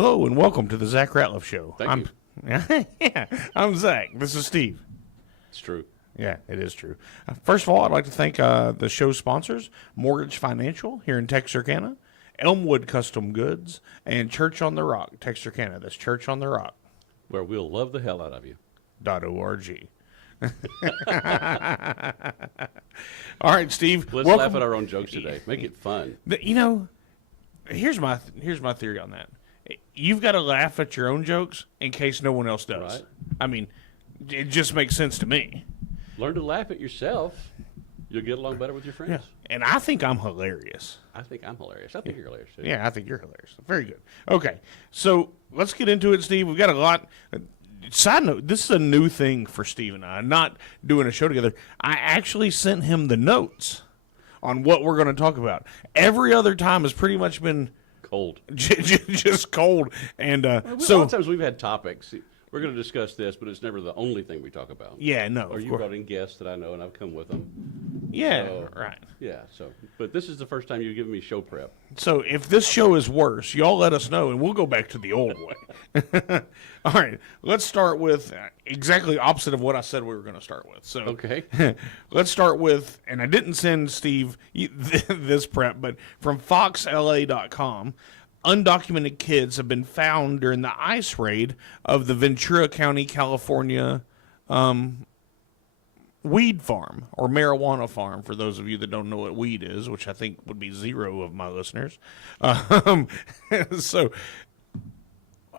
Hello and welcome to the Zach Ratliff Show. Thank you. Yeah, I'm Zach. This is Steve. It's true. Yeah, it is true. First of all, I'd like to thank the show sponsors, Mortgage Financial here in Texarkana, Elmwood Custom Goods, and Church on the Rock, Texarkana. That's Church on the Rock. Where we'll love the hell out of you. .org. All right, Steve. Let's laugh at our own jokes today. Make it fun. Here's my theory on that. You've got to laugh at your own jokes in case no one else does. Right. I mean, it just makes sense to me. Learn to laugh at yourself. You'll get along better with your friends. Yeah. And I think I'm hilarious. I think I'm hilarious. I think you're hilarious too. Yeah, I think you're hilarious. Very good. Okay, so let's get into it, Steve. We've got a lot. Side note, this is a new thing for Steve and I. Not doing a show together. I actually sent him the notes on what we're going to talk about. Every other time has pretty much been cold. Just cold. And A lot of times we've had topics. We're going to discuss this, but it's never the only thing we talk about. Yeah, no. Or you brought in guests that I know, and I've come with them. Yeah, So, right. Yeah, but this is the first time you've given me show prep. So if this show is worse, y'all let us know, and we'll go back to the old way. All right, let's start with exactly opposite of what I said we were going to start with. So Okay. let's start with, and I didn't send Steve this prep, but from FoxLA.com, undocumented kids have been found during the ICE raid of the Ventura County, California weed farm, or marijuana farm, for those of you that don't know what weed is, which I think would be zero of my listeners. So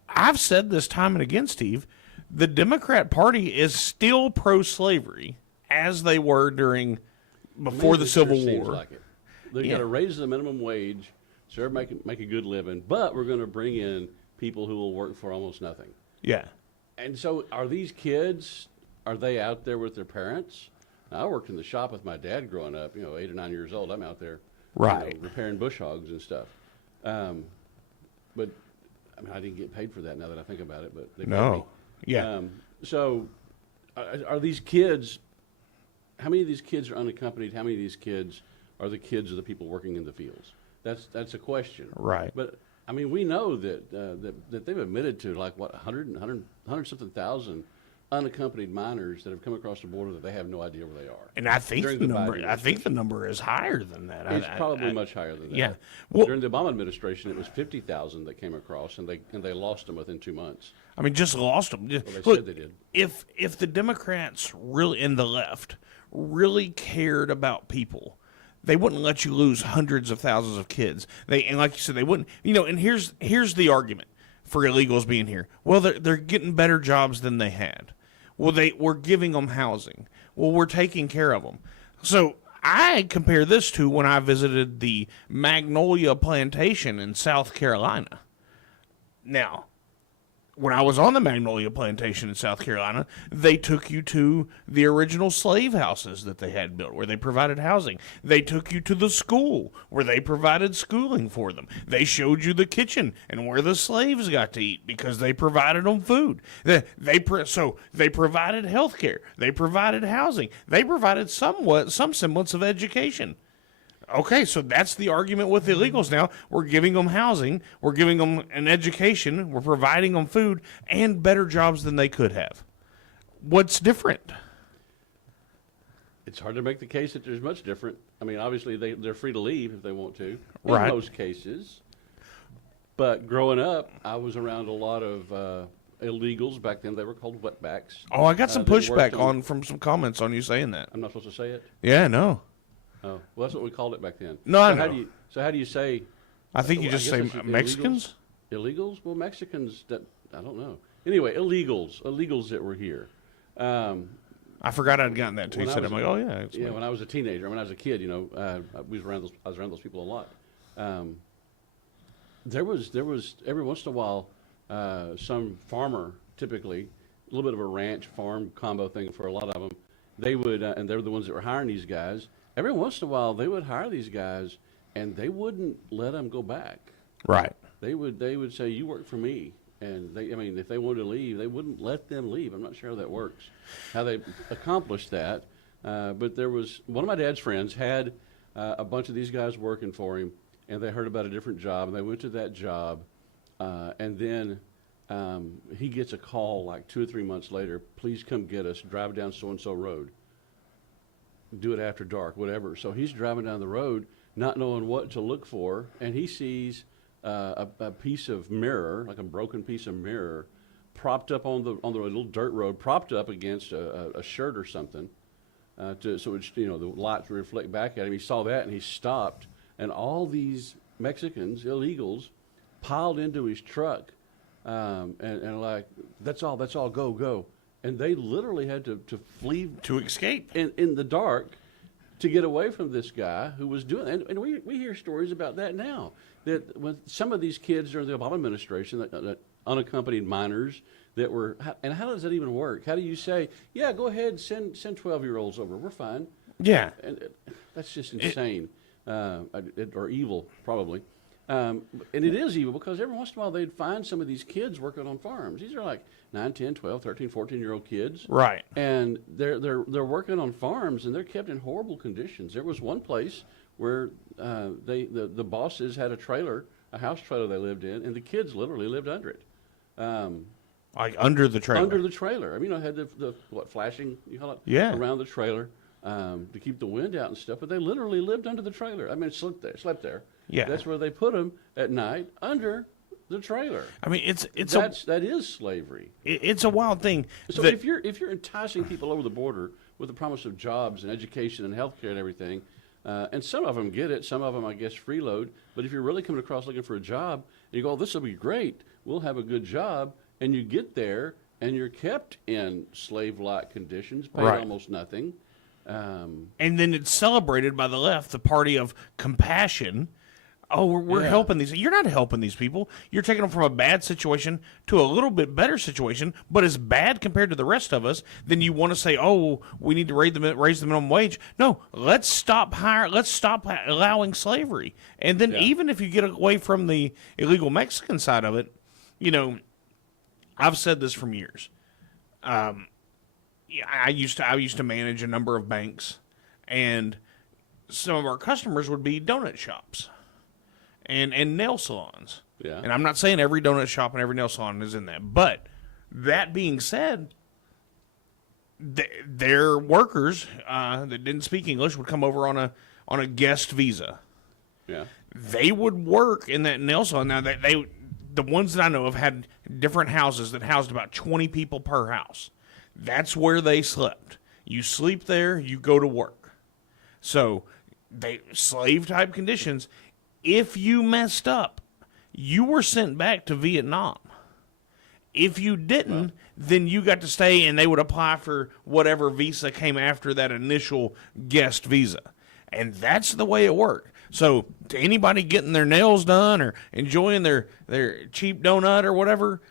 I've said this time and again, Steve, the Democrat Party is still pro-slavery, as they were before the Civil War. Seems like it. They've got to raise the minimum wage so everybody can make a good living, but we're going to bring in people who will work for almost nothing. Yeah. And so are these kids, are they out there with their parents? Now, I worked in the shop with my dad growing up, 8 or 9 years old. I'm out there repairing bush hogs and stuff. But I didn't get paid for that now that I think about it, but they paid me. Yeah. So are these kids, how many of these kids are unaccompanied? How many of these kids are the kids of the people working in the fields? That's a question. Right. But we know that that they've admitted to 100 something thousand unaccompanied minors that have come across the border that they have no idea where they are. And I think the number is higher than that. It's probably much higher than that. Yeah. Well, during the Obama administration, it was 50,000 that came across, and they lost them within 2 months. Just lost them. Well, they said they did. If the Democrats really, and the left, really cared about people, they wouldn't let you lose hundreds of thousands of kids. And like you said, they wouldn't. And here's the argument for illegals being here. Well, they're getting better jobs than they had. Well, we're giving them housing. Well, we're taking care of them. So I compare this to when I visited the Magnolia Plantation in South Carolina. Now, when I was on the Magnolia Plantation in South Carolina, they took you to the original slave houses that they had built, where they provided housing. They took you to the school, where they provided schooling for them. They showed you the kitchen and where the slaves got to eat because they provided them food. So they provided health care. They provided housing. They provided some semblance of education. Okay, so that's the argument with the illegals now. We're giving them housing, we're giving them an education, we're providing them food, and better jobs than they could have. What's different? It's hard to make the case that there's much different. Obviously, they're free to leave if they want to, in Right. most cases. But growing up, I was around a lot of illegals. Back then, they were called wetbacks. Oh, I got some that worked pushback from some comments on you saying that. I'm not supposed to say it? Yeah, no. Oh, well, that's what we called it back then. No, I know. How do you say? I think you just say guess it's Mexicans? Illegals? Well, Mexicans, I don't know. Anyway, illegals that were here. I forgot I'd gotten that too. When I Said, was I'm like, oh, yeah. It's when I was a teenager, when I was a kid, I was around those people a lot. There was every once in a while some farmer, typically a little bit of a ranch farm combo thing for a lot of them. They would, and they're the ones that were hiring these guys. Every once in a while, they would hire these guys, and they wouldn't let them go back. Right. They would say, "You work for me," and if they wanted to leave, they wouldn't let them leave. I'm not sure how that works, how they accomplished that. But there was one of my dad's friends had a bunch of these guys working for him, and they heard about a different job, and they went to that job, And then he gets a call like 2 or 3 months later, please come get us, drive down so-and-so road. Do it after dark, whatever. So he's driving down the road, not knowing what to look for, and he sees a piece of mirror, like a broken piece of mirror, propped up on the little dirt road, propped up against a shirt or something, so it's, the lights reflect back at him. He saw that and he stopped, and all these Mexicans, illegals, piled into his truck, and like, that's all, go. And they literally had to flee To escape. in the dark to get away from this guy who was doing it. And we hear stories about that now, that when some of these kids during the Obama administration, that unaccompanied minors that were, and how does that even work? How do you say, yeah, go ahead, send 12-year-olds over, we're fine? Yeah. And that's just insane, or evil, probably. And it is evil because every once in a while they'd find some of these kids working on farms. These are like 9, 10, 12, 13, 14-year-old kids. Right. And they're working on farms, and they're kept in horrible conditions. There was one place where the bosses had a house trailer they lived in, and the kids literally lived under it. Like under the trailer. Under the trailer. I mean, I had the flashing, you call it, Yeah. around the trailer to keep the wind out and stuff, but they literally lived under the trailer. I mean, slept there. Yeah. That's where they put them at night, under the trailer. I mean, That is slavery. it's a wild thing. So that- if you're enticing people over the border with the promise of jobs and education and health care and everything, and some of them get it, some of them, I guess, freeload, but if you're really coming across looking for a job, and you go, oh, this will be great, we'll have a good job, and you get there, and you're kept in slave-like conditions, paid Right. almost nothing. and then it's celebrated by the left, the party of compassion. Oh, we're Yeah. helping these. You're not helping these people. You're taking them from a bad situation to a little bit better situation, but as bad compared to the rest of us. Then you want to say, "Oh, we need to raise the minimum wage." No, let's stop allowing slavery. And then Yeah. even if you get away from the illegal Mexican side of it, I've said this for years. Yeah, I used to manage a number of banks, and some of our customers would be donut shops and nail salons. Yeah. And I'm not saying every donut shop and every nail salon is in that, but that being said, their workers that didn't speak English would come over on a guest visa. Yeah. They would work in that nail salon. Now the ones that I know of had different houses that housed about 20 people per house. That's where they slept. You sleep there, you go to work. So slave type conditions. If you messed up, you were sent back to Vietnam. If you didn't, then you got to stay, and they would apply for whatever visa came after that initial guest visa. And that's the way it worked. So to anybody getting their nails done or enjoying their cheap donut or whatever,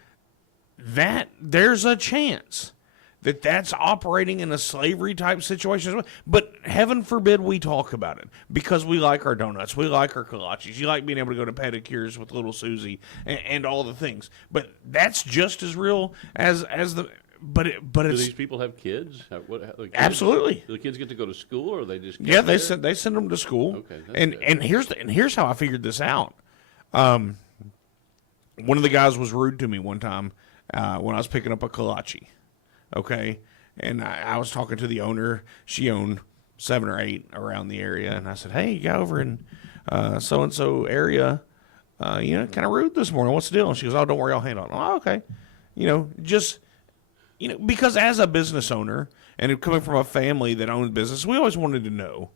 there's a chance that's operating in a slavery type situation as well. But heaven forbid we talk about it, because we like our donuts, we like our kolaches, you like being able to go to pedicures with little Susie and all the things. But that's just as real as the. But Do it's these people have kids? The kids? Absolutely. Do the kids get to go to school, or they just yeah, they they send them to school. Okay, that's and good. and here's how I figured this out. One of the guys was rude to me one time when I was picking up a kolache. Okay, and I was talking to the owner. She owned 7 or 8 around the area, and I said, "Hey, you got over in so and so area? Kind of rude this morning. What's the deal?" And she goes, "Oh, don't worry, I'll handle it." Oh, okay. Because as a business owner and coming from a family that owned business, we always wanted to know.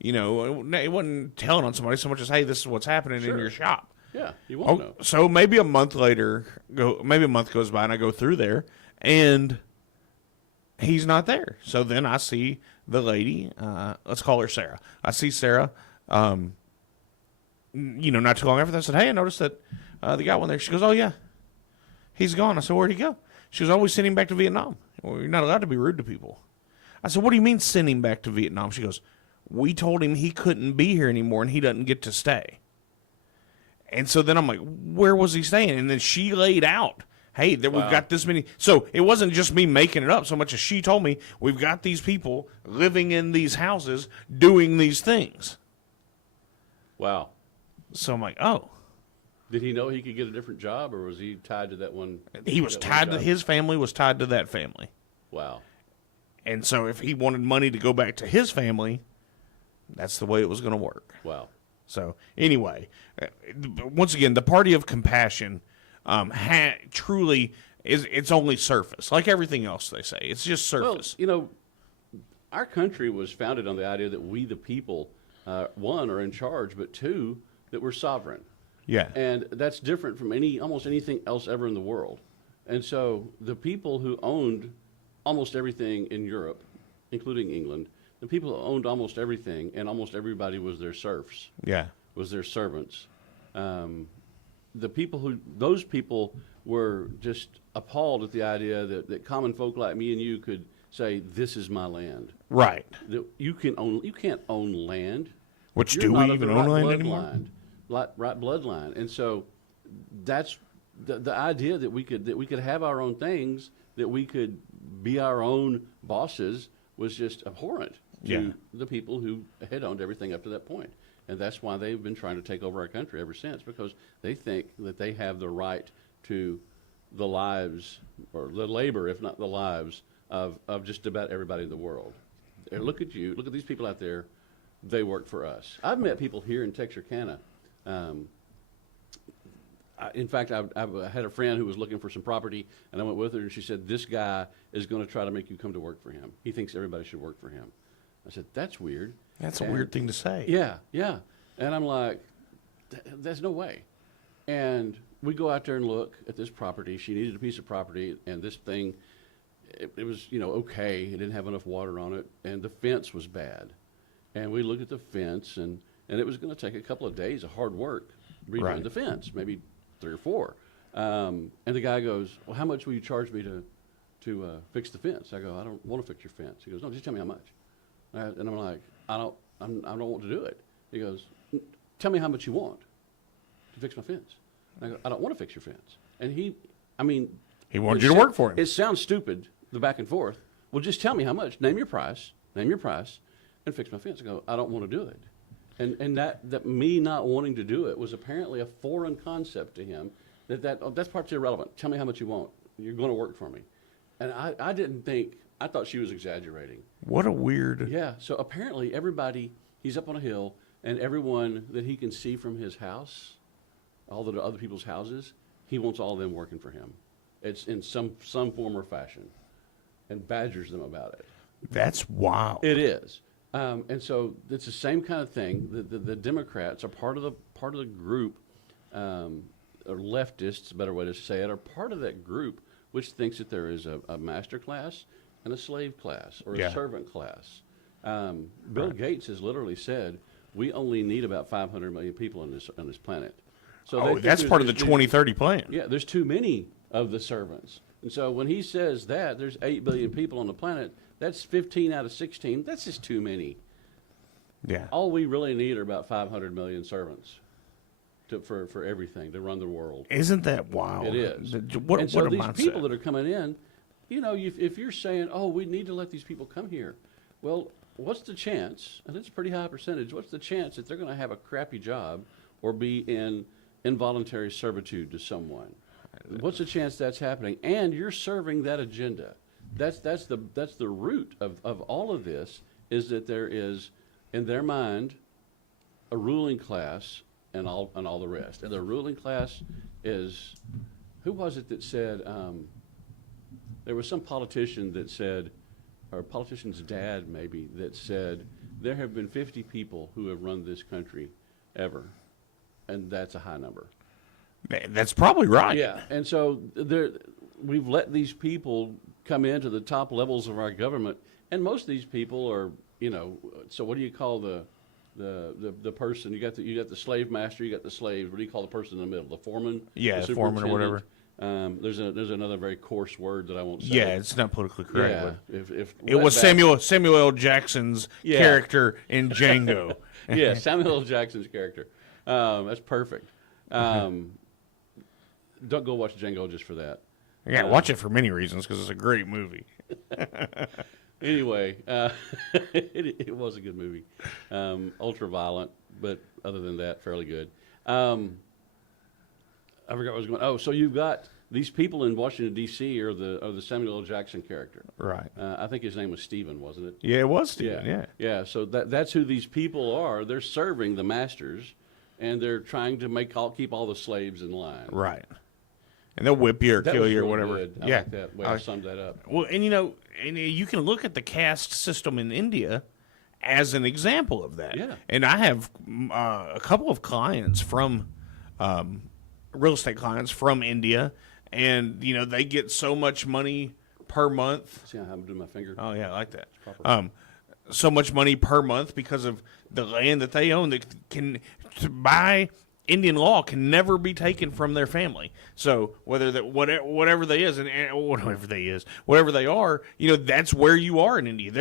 It wasn't telling on somebody so much as, "Hey, this is what's happening in Sure. your shop." Yeah, you want to know. So maybe a month goes by, and I go through there, and he's not there. So then I see the lady. Let's call her Sarah. I see Sarah. Not too long after that, I said, "Hey, I noticed that the guy went there." She goes, "Oh yeah, he's gone." I said, "Where'd he go?" She goes, "Oh, we sent him back to Vietnam." Well, you're not allowed to be rude to people. I said, "What do you mean send him back to Vietnam?" She goes, "We told him he couldn't be here anymore, and he doesn't get to stay." And so then I'm like, "Where was he staying?" And then she laid out, "Hey, we've got this many." So it wasn't just me making it up so much as she told me, "We've got these people living in these houses doing these things." Wow. So I'm like, "Oh." Did he know he could get a different job, or was he tied to that one? He was that one tied to job? his family, was tied to that family. Wow. And so if he wanted money to go back to his family, that's the way it was going to work. Wow. So anyway, once again, the party of compassion truly is, it's only surface. Like everything else they say, it's just Well, surface. our country was founded on the idea that we, the people, one, are in charge, but two, that we're sovereign. Yeah. And that's different from almost anything else ever in the world. And so the people who owned almost everything in Europe, including England, the people who owned almost everything, and almost everybody was their serfs, Yeah. was their servants. Those people were just appalled at the idea that common folk like me and you could say, "This is my land." Right. That you can't own land. Which You're do not we of even the own right land anymore? right bloodline. And so that's the idea that we could have our own things, that we could be our own bosses, was just abhorrent to Yeah. the people who had owned everything up to that point. And that's why they've been trying to take over our country ever since, because they think that they have the right to the lives, or the labor, if not the lives, of just about everybody in the world. And look at you, look at these people out there, they work for us. I've met people here in Texarkana. In fact, I had a friend who was looking for some property, and I went with her, and she said, "This guy is going to try to make you come to work for him. He thinks everybody should work for him." I said, "That's weird." That's a And- weird thing to say. Yeah, yeah. And I'm like, there's no way. And we go out there and look at this property. She needed a piece of property, and this thing, it was, okay. It didn't have enough water on it, and the fence was bad. And we looked at the fence, and it was going to take a couple of days of hard work redoing Right. the fence, maybe 3 or 4. And the guy goes, "Well, how much will you charge me to fix the fence?" I go, "I don't want to fix your fence." He goes, "No, just tell me how much." And I'm like, I don't want to do it. He goes, "Tell me how much you want to fix my fence." And I go, "I don't want to fix your fence." And he wanted you to work for him. It sounds stupid, the back and forth. "Well, just tell me how much. Name your price, and fix my fence." I go, "I don't want to do it." And that me not wanting to do it was apparently a foreign concept to him. That's part's irrelevant. Tell me how much you want. You're going to work for me. And I thought she was exaggerating. What a weird. Yeah, so apparently everybody, he's up on a hill, and everyone that he can see from his house, all the other people's houses, he wants all of them working for him. It's in some form or fashion, and badgers them about it. That's wild. It is. And so it's the same kind of thing. The Democrats are part of the group, or leftists, a better way to say it, are part of that group which thinks that there is a master class and a slave class, or Yeah. a servant class. Bill Gates has literally said, we only need about 500 million people on this planet. So they think that's part of the there's 2030 plan. Yeah, there's too many of the servants. And so when he says that there's 8 billion people on the planet, that's 15 out of 16. That's just too many. Yeah. All we really need are about 500 million servants for everything, to run the world. Isn't that wild? It is. What, and so what a these mindset. people that are coming in, if you're saying, "Oh, we need to let these people come here," well, what's the chance? And it's a pretty high percentage. What's the chance that they're going to have a crappy job or be in involuntary servitude to someone? What's the chance that's happening? And you're serving that agenda. That's the root of all of this, is that there is, in their mind, a ruling class and all the rest. And the ruling class is, who was it that said, there was some politician that said, or a politician's dad maybe, that said, there have been 50 people who have run this country ever, and that's a high number. That's probably right. Yeah, and so we've let these people come into the top levels of our government, and most of these people are, so what do you call the person? You got the slave master, you got the slaves. What do you call the person in the middle? The foreman? Yeah, the foreman or whatever. There's another very coarse word that I won't say. Yeah, it's not politically correct. Yeah, but if it was Samuel L. Jackson's character in Django. Yeah, Samuel L. Jackson's character. That's perfect. Don't go watch Django just for that. Yeah, watch it for many reasons, because it's a great movie. Anyway, it was a good movie. Ultra violent, but other than that, fairly good. I forgot what I was going. Oh, so you've got these people in Washington D.C. are the Samuel L. Jackson character. Right. I think his name was Stephen, wasn't it? Yeah, it was Stephen. Yeah. Yeah. So that's who these people are. They're serving the masters, and they're trying to keep all the slaves in line. Right. And they'll whip you or That kill was you or really whatever. good. I Yeah. like that way I summed that up. Well, and you can look at the caste system in India as an example of that. Yeah. And I have a couple of clients from real estate clients from India, and they get so much money per month. See how I'm doing my finger? Oh yeah, I like that. Proper. So much money per month because of the land that they own that by Indian law can never be taken from their family. So whatever they are, that's where you are in India.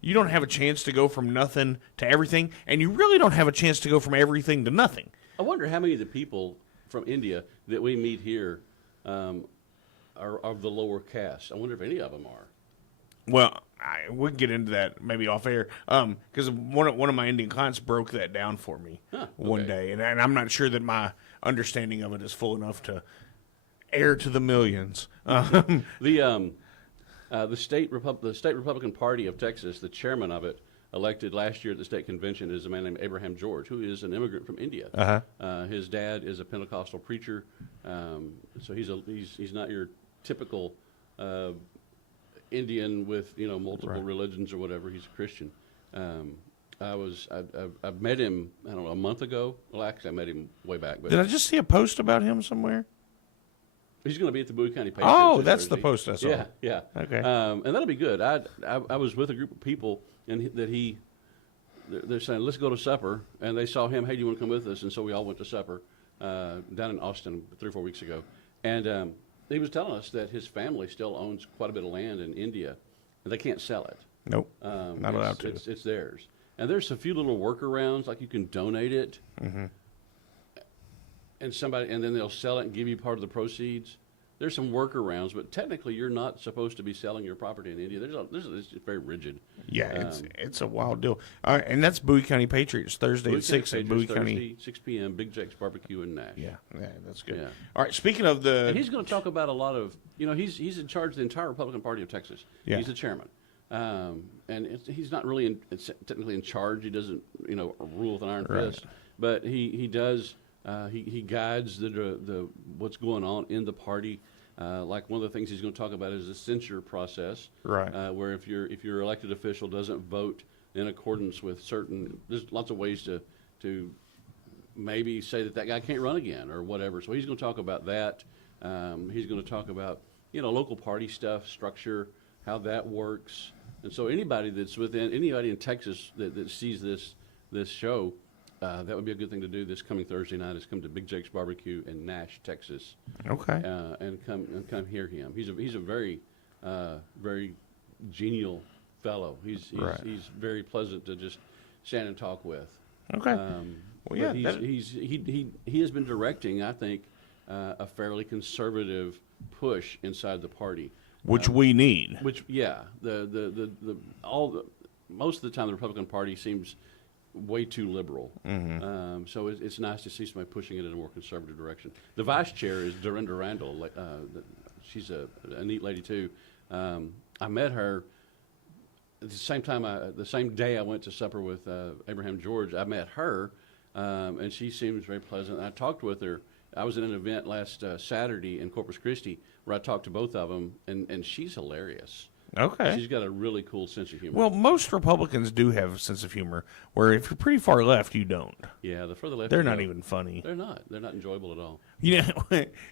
You don't have a chance to go from nothing to everything, and you really don't have a chance to go from everything to nothing. I wonder how many of the people from India that we meet here are of the lower caste. I wonder if any of them are. Well, we can get into that maybe off air, because one of my Indian clients broke that down for me one day, and I'm not sure that my understanding of it is full enough to air to the millions. The state Republican Party of Texas, the chairman of it, elected last year at the state convention, is a man named Abraham George, who is an immigrant from India. His dad is a Pentecostal preacher, so he's not your typical Indian with multiple religions or whatever. He's a Christian. I met him, I don't know, a month ago. Well, actually, I met him way back. But Did I just see a post about him somewhere? he's going to be at the Bowie County Patriots. Oh, this that's the Thursday. post I saw. Yeah, yeah. Okay. And that'll be good. I was with a group of people, and they're saying, let's go to supper. And they saw him, hey, do you want to come with us? And so we all went to supper down in Austin 3 or 4 weeks ago. And he was telling us that his family still owns quite a bit of land in India, and they can't sell it. Nope. Not allowed to. It's theirs. And there's a few little workarounds, like you can donate it, and then they'll sell it and give you part of the proceeds. There's some workarounds, but technically you're not supposed to be selling your property in India. It's very rigid. Yeah, it's a wild deal. All right, and that's Bowie County Patriots Thursday Bowie at 6 at Patriots, Bowie County. Thursday, 6 p.m. Big Jake's Barbecue in Nash. Yeah, that's good. Yeah. All right, speaking of the, And he's going to talk about a lot of, he's in charge of the entire Republican Party of Texas. Yeah. He's the chairman. He's not really technically in charge. He doesn't, rule with an iron Right. fist. But he does, he guides the what's going on in the party. Like one of the things he's going to talk about is the censure process. Right. Where if your elected official doesn't vote in accordance with certain, there's lots of ways to maybe say that guy can't run again or whatever. So he's going to talk about that. He's going to talk about, local party stuff, structure, how that works. And so anybody in Texas that sees this show, that would be a good thing to do this coming Thursday night, is come to Big Jake's Barbecue in Nash, Texas. okay. And come hear him. He's a very very genial fellow. He's very pleasant to just stand and talk with. Okay. Well, yeah, but he has been directing, I think, a fairly conservative push inside the party, which we need. most of the time the Republican Party seems way too liberal. So it's nice to see somebody pushing it in a more conservative direction. The vice chair is Dorinda Randall. She's a neat lady too. I met her at the same time. The same day I went to supper with Abraham George. I met her, and she seems very pleasant. I talked with her. I was at an event last Saturday in Corpus Christi where I talked to both of them, and she's hilarious. Okay. She's got a really cool sense of humor. Well, most Republicans do have a sense of humor, where if you're pretty far left, you don't. Yeah, the further left They're you not go, even funny. They're not. They're not enjoyable at all.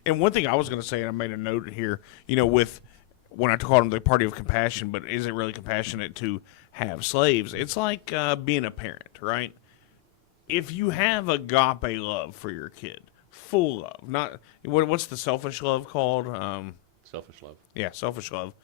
And one thing I was going to say, and I made a note here, with when I called them the party of compassion, but is it really compassionate to have slaves? It's like being a parent, right? If you have agape love for your kid, full love, not what's the selfish love called? Selfish love. Yeah, selfish love.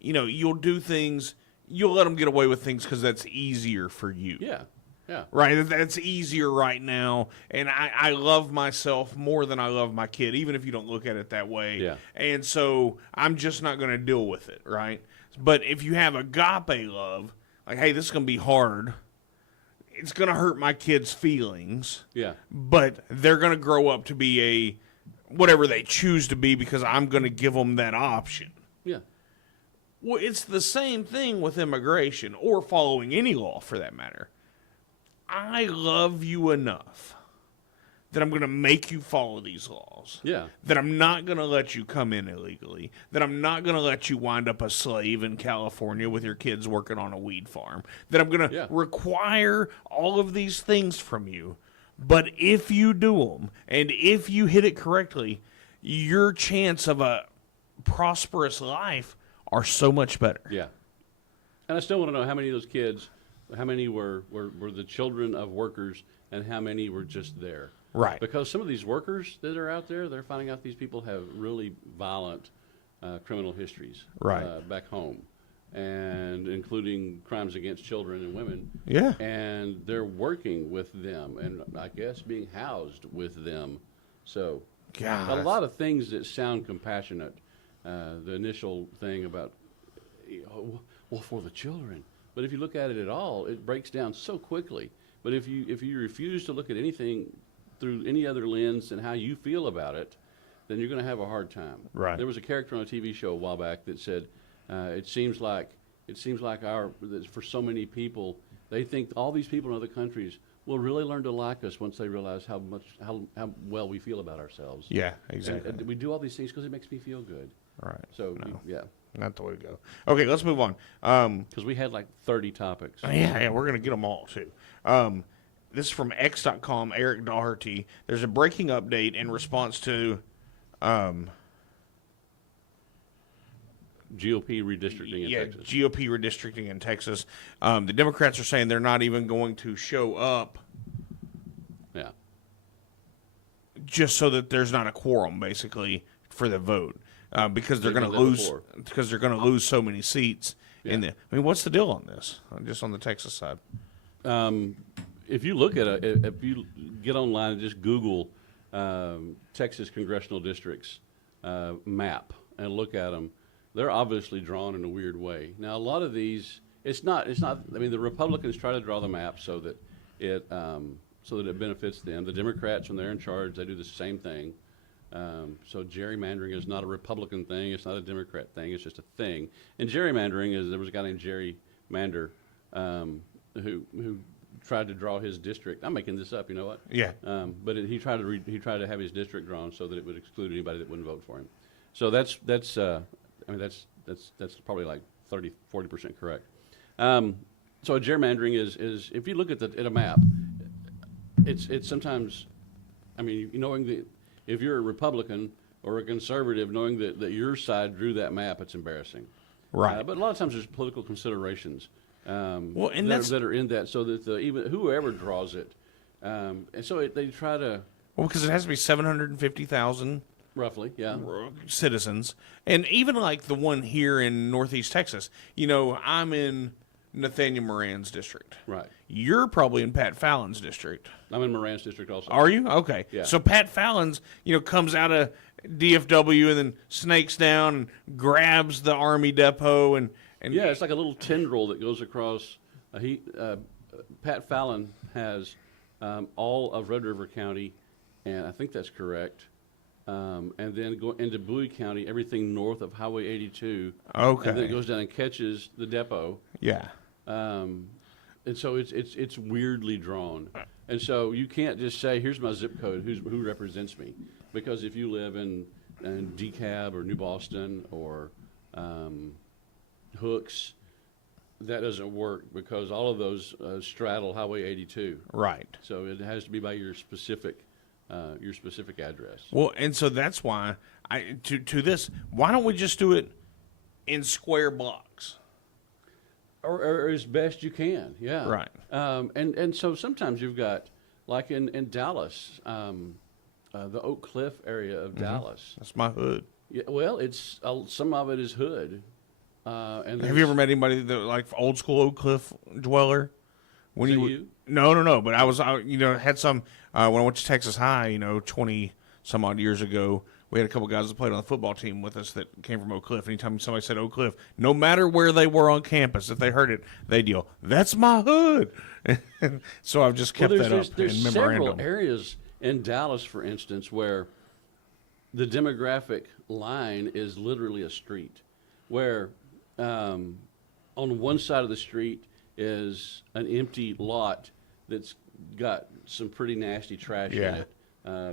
You'll do things, you'll let them get away with things because that's easier for you. Yeah, yeah. Right? That's easier right now. And I love myself more than I love my kid, even if you don't look at it that way. Yeah. And so I'm just not going to deal with it, right? But if you have agape love, like, hey, this is going to be hard. It's going to hurt my kids' feelings. Yeah. But they're going to grow up to be a whatever they choose to be because I'm going to give them that option. Yeah. Well, it's the same thing with immigration or following any law for that matter. I love you enough that I'm going to make you follow these laws. Yeah. That I'm not going to let you come in illegally. That I'm not going to let you wind up a slave in California with your kids working on a weed farm. That I'm going to require all of these things from you. But if you do them, and if you hit it correctly, your chance of a prosperous life are so much better. Yeah. And I still want to know how many of those kids, how many were the children of workers and how many were just there. Right. Because some of these workers that are out there, they're finding out these people have really violent criminal histories back home, and including crimes against children and women. Yeah. And they're working with them and I guess being housed with them. So God. a lot of things that sound compassionate. The initial thing about, well, for the children. But if you look at it at all, it breaks down so quickly. But if you refuse to look at anything through any other lens and how you feel about it, then you're going to have a hard time. Right. There was a character on a TV show a while back that said, it seems like for so many people, they think all these people in other countries will really learn to like us once they realize how well we feel about ourselves. Yeah, exactly. And we do all these things because it makes me feel good. Right. So, No. yeah. Not the way to go. Okay, let's move on. Because we had like 30 topics. Yeah, we're going to get them all, too. This is from X.com, Eric Doherty. There's a breaking update in response to GOP redistricting in Texas. GOP redistricting in Texas. The Democrats are saying they're not even going to show up Yeah. just so that there's not a quorum, basically, for the vote. Because they're going to lose so many seats. Yeah. What's the deal on this? Just on the Texas side. If you look at if you get online and just Google Texas congressional districts map and look at them, they're obviously drawn in a weird way. Now, a lot of these, it's not. I mean, the Republicans try to draw the map so that it benefits them. The Democrats, when they're in charge, they do the same thing. So gerrymandering is not a Republican thing. It's not a Democrat thing. It's just a thing. And gerrymandering is, there was a guy named Jerry Mander who tried to draw his district. I'm making this up, you know what? Yeah. But he tried to have his district drawn so that it would exclude anybody that wouldn't vote for him. So that's probably like 30-40% correct. So gerrymandering is if you look at a map, it's sometimes, I mean, knowing that if you're a Republican or a conservative, knowing that your side drew that map, it's embarrassing. Right. But a lot of times there's political considerations that are in that, so that even whoever draws it, and so they try to. Well, because it has to be 750,000 roughly, yeah, citizens, and even like the one here in Northeast Texas. I'm in Nathaniel Moran's district. Right. You're probably in Pat Fallon's district. I'm in Moran's district also. Are you? Okay. Yeah. So Pat Fallon's, comes out of DFW and then snakes down and grabs the Army depot and yeah, it's like a little tendril that goes across. Pat Fallon has all of Red River County, and I think that's correct. And then go into Bowie County, everything north of Highway 82. Okay. And then it goes down and catches the depot. Yeah. And so it's weirdly drawn. And so you can't just say, here's my zip code, who represents me. Because if you live in DeKalb or New Boston or Hooks, that doesn't work because all of those straddle Highway 82. Right. So it has to be by your specific address. Well, and so that's why to this, why don't we just do it in square blocks? Or as best you can, yeah. Right. And so sometimes you've got, like in Dallas, the Oak Cliff area of Dallas. That's my hood. Yeah, well, it's some of it is hood. And have you ever met anybody that like old school Oak Cliff dweller? When you? No. But I was, had some when I went to Texas High, 20 some odd years ago. We had a couple guys that played on the football team with us that came from Oak Cliff. Anytime somebody said Oak Cliff, no matter where they were on campus, if they heard it, they'd yell, "That's my hood!" So I've just kept that up there's in memorandum. Several areas in Dallas, for instance, where the demographic line is literally a street, where on one side of the street is an empty lot that's got some pretty nasty trash in Yeah.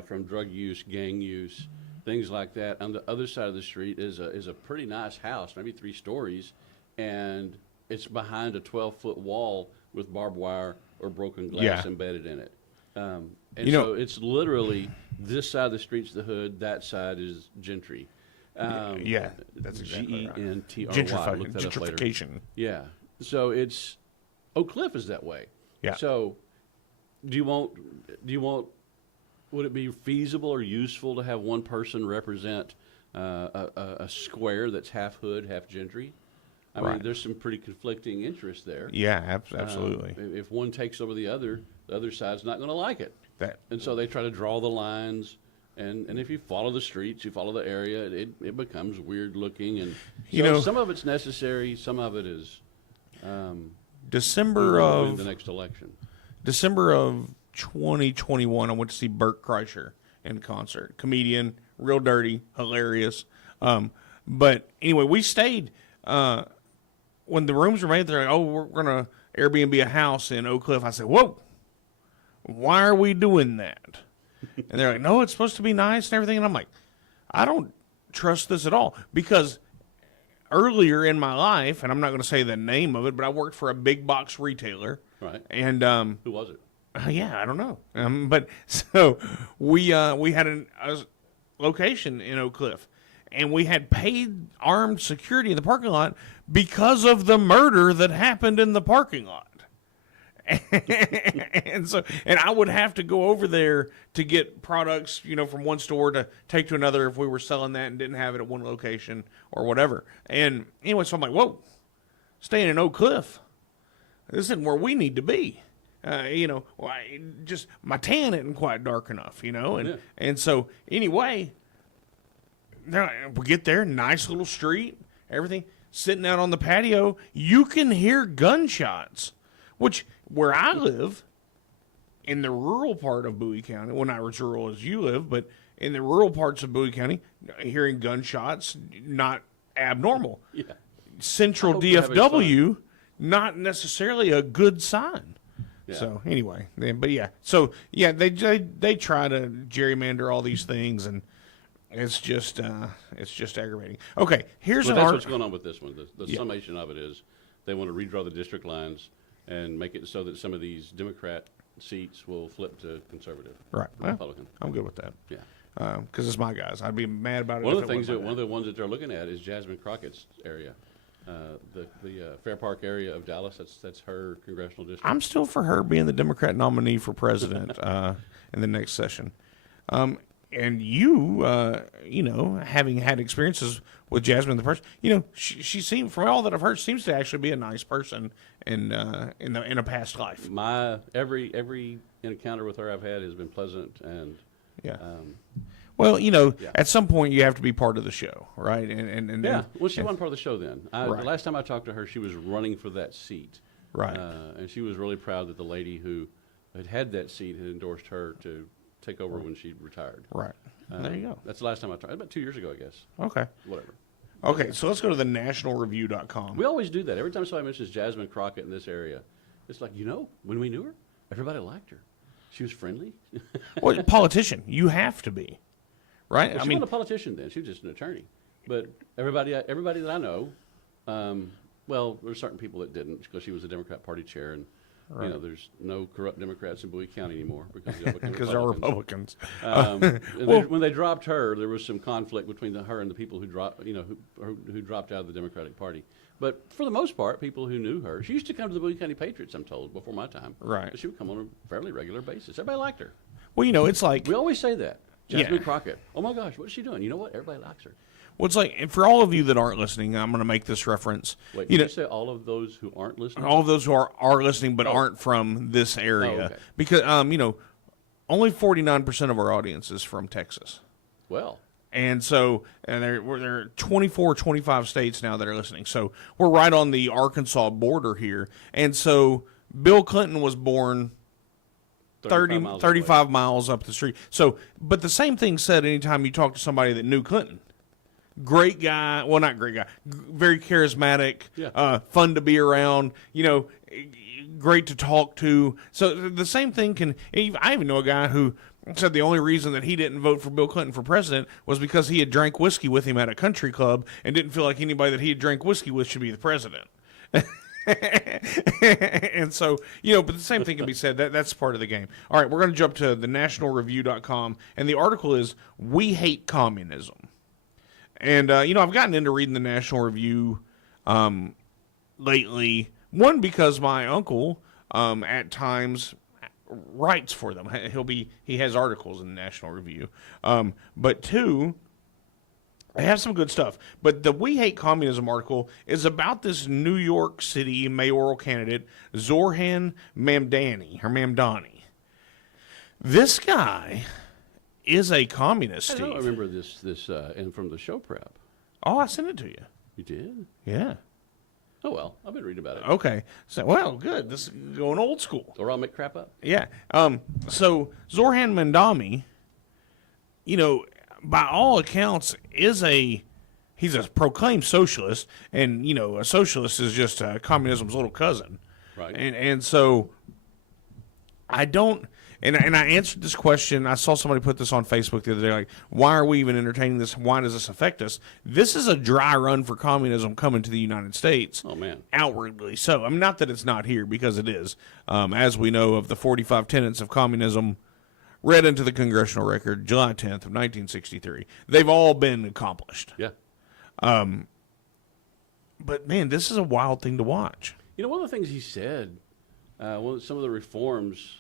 it, from drug use, gang use, things like that. On the other side of the street is a pretty nice house, maybe 3 stories, and it's behind a 12-foot wall with barbed wire or broken glass Yeah. embedded in it. And You know- so it's literally this side of the street's the hood, that side is gentry. Yeah, that's exactly right. Gentry. Gentrification. Look that up later. Gentrification. Yeah. So it's Oak Cliff is that way. Yeah. So do you want would it be feasible or useful to have one person represent a square that's half hood, half gentry? I mean, Right. there's some pretty conflicting interests there. Yeah, absolutely. If one takes over the other side's not going to like it. That And so they try to draw the lines, and if you follow the streets, you follow the area, it becomes weird looking, and You so know- some of it's necessary, some of it is December in the of next election. 2021, I went to see Bert Kreischer in concert. Comedian, real dirty, hilarious. But anyway, we stayed. When the rooms were made, they're like, "Oh, we're gonna Airbnb a house in Oak Cliff." I said, "Whoa, why are we doing that?" And they're like, "No, it's supposed to be nice and everything." And I'm like, "I don't trust this at all," because earlier in my life, and I'm not going to say the name of it, but I worked for a big box retailer, Right. and Who was it? yeah, I don't know. But so we had a location in Oak Cliff, and we had paid armed security in the parking lot because of the murder that happened in the parking lot. And I would have to go over there to get products, from one store to take to another if we were selling that and didn't have it at one location or whatever. And anyway, so I'm like, whoa, staying in Oak Cliff, this isn't where we need to be. Just my tan isn't quite dark enough, and Yeah. and so anyway, we get there, nice little street, everything, sitting out on the patio, you can hear gunshots, which where I live, in the rural part of Bowie County, well, not as rural as you live, but in the rural parts of Bowie County, hearing gunshots, not abnormal. Yeah. Central I hope you're having DFW, not necessarily a good sign. Yeah. So anyway, they try to gerrymander all these things, and it's just aggravating. Okay, here's But an that's art. what's going on with this one. The Yeah. summation of it is they want to redraw the district lines and make it so that some of these Democrat seats will flip to conservative, Right. Well, Republican. I'm good with that. Yeah. Because it's my guys. I'd be mad about it. One if of the it things wasn't that my one of the ones that they're looking at is Jasmine Crockett's area, the Fair Park area of Dallas. That's her congressional district. I'm still for her being the Democrat nominee for president in the next session. And you, having had experiences with Jasmine the person, she seemed, from all that I've heard, seems to actually be a nice person in a past life. My every encounter with her I've had has been pleasant, and Yeah. Well, Yeah. at some point you have to be part of the show, right? And yeah. Well, she wasn't part of the show then. Right. The last time I talked to her, she was running for that seat. Right. And she was really proud that the lady who had that seat had endorsed her to take over when she retired. Right. There you go. That's the last time I talked. About 2 years ago, I guess. Okay. Whatever. Okay, so let's go to the nationalreview.com. We always do that. Every time somebody mentions Jasmine Crockett in this area, it's like, when we knew her, everybody liked her. She was friendly. Well, politician, you have to be, right? Well, she wasn't a politician then. She was just an attorney. But everybody that I know, well, there's certain people that didn't because she was the Democrat Party chair, and there's no corrupt Democrats in Bowie County anymore because they're Republicans. When they dropped her, there was some conflict between her and the people who dropped, who dropped out of the Democratic Party. But for the most part, people who knew her, she used to come to the Bowie County Patriots, I'm told, before my time. Right. But she would come on a fairly regular basis. Everybody liked her. Well, it's like, We always say that. Jasmine Yeah. Crockett. Oh my gosh, what is she doing? You know what? Everybody likes her. well, it's like, and for all of you that aren't listening, I'm going to make this reference. Wait, did you say all of those who aren't listening? All of those who are listening but aren't from this area, Oh, okay. because only 49% of our audience is from Texas, Well, and so there are 24, 25 states now that are listening. So we're right on the Arkansas border here, and so Bill Clinton was born 30, miles 35 miles up the street. So, but the same thing said anytime you talk to somebody that knew Clinton. Great guy. Well, not great guy. Very charismatic. Yeah. Fun to be around. Great to talk to. So the same thing can. I even know a guy who said the only reason that he didn't vote for Bill Clinton for president was because he had drank whiskey with him at a country club and didn't feel like anybody that he had drank whiskey with should be the president. And so, but the same thing can be said. That's part of the game. All right, we're going to jump to the nationalreview.com, and the article is "We Hate Communism." And, I've gotten into reading the National Review lately. One, because my uncle at times writes for them. He has articles in the National Review. But two, they have some good stuff. But the We Hate Communism article is about this New York City mayoral candidate, Zoran Mamdani. This guy is a communist, I Steve. don't remember this and from the show prep. Oh, I sent it to you. You did? Yeah. Oh, well, I've been reading about it. Okay. So, well, good. This is going old school. Or I'll make crap up. Yeah. So Zoran Mamdani, by all accounts, he's a proclaimed socialist, and a socialist is just communism's little cousin. Right. And so I don't. And I answered this question. I saw somebody put this on Facebook the other day, like, why are we even entertaining this? Why does this affect us? This is a dry run for communism coming to the United States. Oh, man. Outwardly so. I mean, not that it's not here, because it is. As we know, of the 45 tenets of communism read into the Congressional Record, July 10th of 1963. They've all been accomplished. Yeah. But, man, this is a wild thing to watch. One of the things he said, some of the reforms,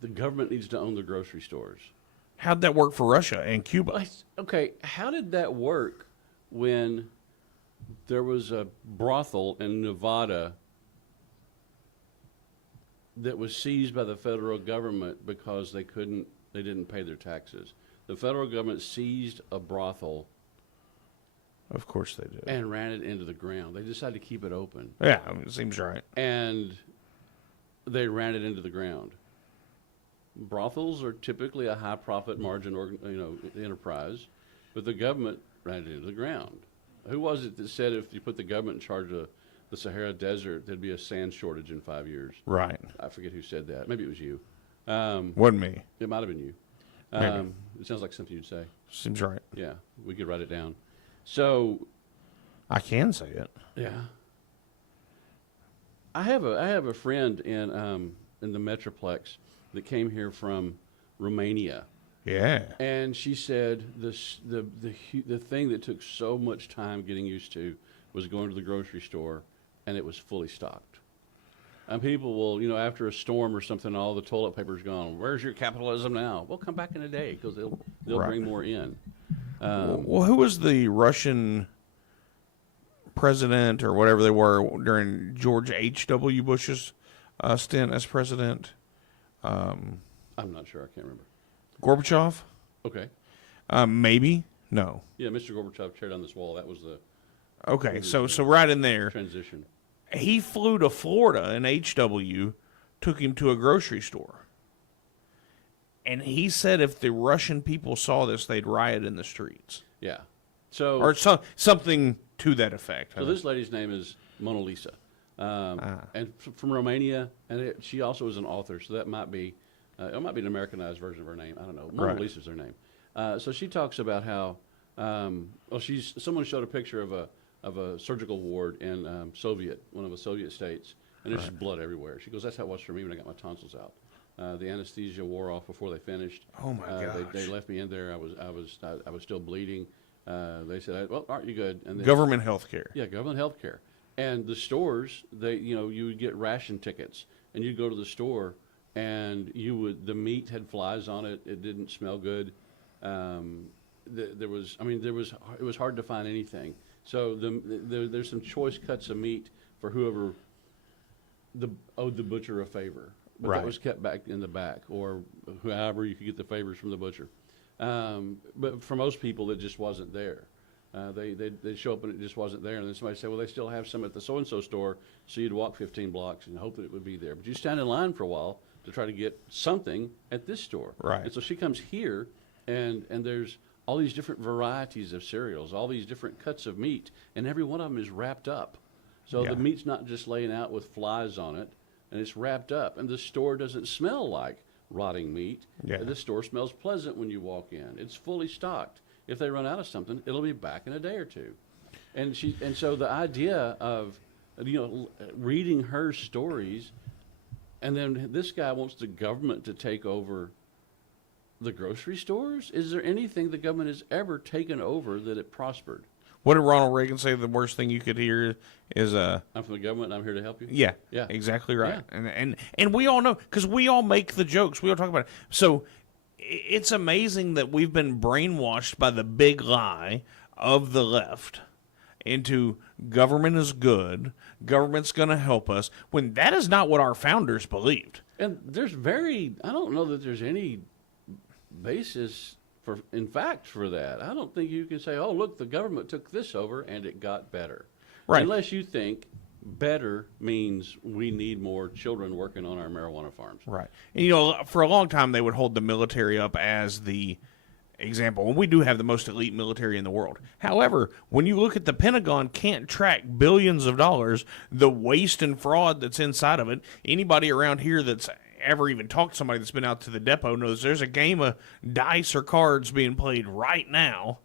the government needs to own the grocery stores. How'd that work for Russia and Cuba? Okay, how did that work when there was a brothel in Nevada that was seized by the federal government because they didn't pay their taxes? The federal government seized a brothel. Of course they did. And ran it into the ground. They decided to keep it open. Yeah, it seems right. And they ran it into the ground. Brothels are typically a high profit margin enterprise, but the government ran it into the ground. Who was it that said if you put the government in charge of the Sahara Desert, there'd be a sand shortage in 5 years? Right. I forget who said that. Maybe it was you. Wasn't me. It might have been you. Maybe. It sounds like something you'd say. Seems right. Yeah, we could write it down. So I can say it. yeah, I have a friend in the Metroplex that came here from Romania, Yeah. and she said the thing that took so much time getting used to was going to the grocery store, and it was fully stocked. And people will, after a storm or something, all the toilet paper's gone. Where's your capitalism now? Well, come back in a day because they'll Right. bring more in. Well, who was the Russian president or whatever they were during George H.W. Bush's stint as president? I'm not sure. I can't remember. Gorbachev? Okay. Maybe? No. Yeah, Mr. Gorbachev tear down this wall. That was the Okay, so right in there, transition. he flew to Florida, and H.W. took him to a grocery store. And he said if the Russian people saw this, they'd riot in the streets. Yeah. So Or something to that effect. So this lady's name is Mona Lisa, and from Romania, and she also is an author. So that might be, it might be an Americanized version of her name. I don't know. Mona Right. Lisa's her name. So she talks about how, someone showed a picture of a surgical ward in one of the Soviet states, and there's just blood everywhere. She goes, "That's how it was for me when I got my tonsils out. The anesthesia wore off before they finished. Oh my gosh. They left me in there. I was still bleeding. They said, "Well, aren't you good?" And then, Government health care. yeah, government health care. And the stores, you would get ration tickets, and you'd go to the store, and the meat had flies on it. It didn't smell good. It was hard to find anything. So there's some choice cuts of meat for whoever owed the butcher a favor. But Right. that was kept back in the back, or however you could get the favors from the butcher. But for most people, it just wasn't there. They'd show up and it just wasn't there. And then somebody said, well, they still have some at the so-and-so store. So you'd walk 15 blocks and hope that it would be there. But you stand in line for a while to try to get something at this store. Right. And so she comes here, and there's all these different varieties of cereals, all these different cuts of meat, and every one of them is wrapped up. So Yeah. the meat's not just laying out with flies on it, and it's wrapped up. And the store doesn't smell like rotting meat. Yeah. The store smells pleasant when you walk in. It's fully stocked. If they run out of something, it'll be back in a day or two. And so the idea of, reading her stories, and then this guy wants the government to take over the grocery stores? Is there anything the government has ever taken over that it prospered? What did Ronald Reagan say? The worst thing you could hear is I'm from the government, and I'm here to help you? Yeah, Yeah. exactly right. Yeah. And we all know, because we all make the jokes. We all talk about it. So it's amazing that we've been brainwashed by the big lie of the left into government is good, government's going to help us, when that is not what our founders believed. And I don't know that there's any basis in fact for that. I don't think you can say, oh, look, the government took this over and it got better. Right. Unless you think better means we need more children working on our marijuana farms. Right. And, for a long time, they would hold the military up as the example. And we do have the most elite military in the world. However, when you look at the Pentagon can't track billions of dollars, the waste and fraud that's inside of it, anybody around here that's ever even talked to somebody that's been out to the depot knows there's a game of dice or cards being played right now.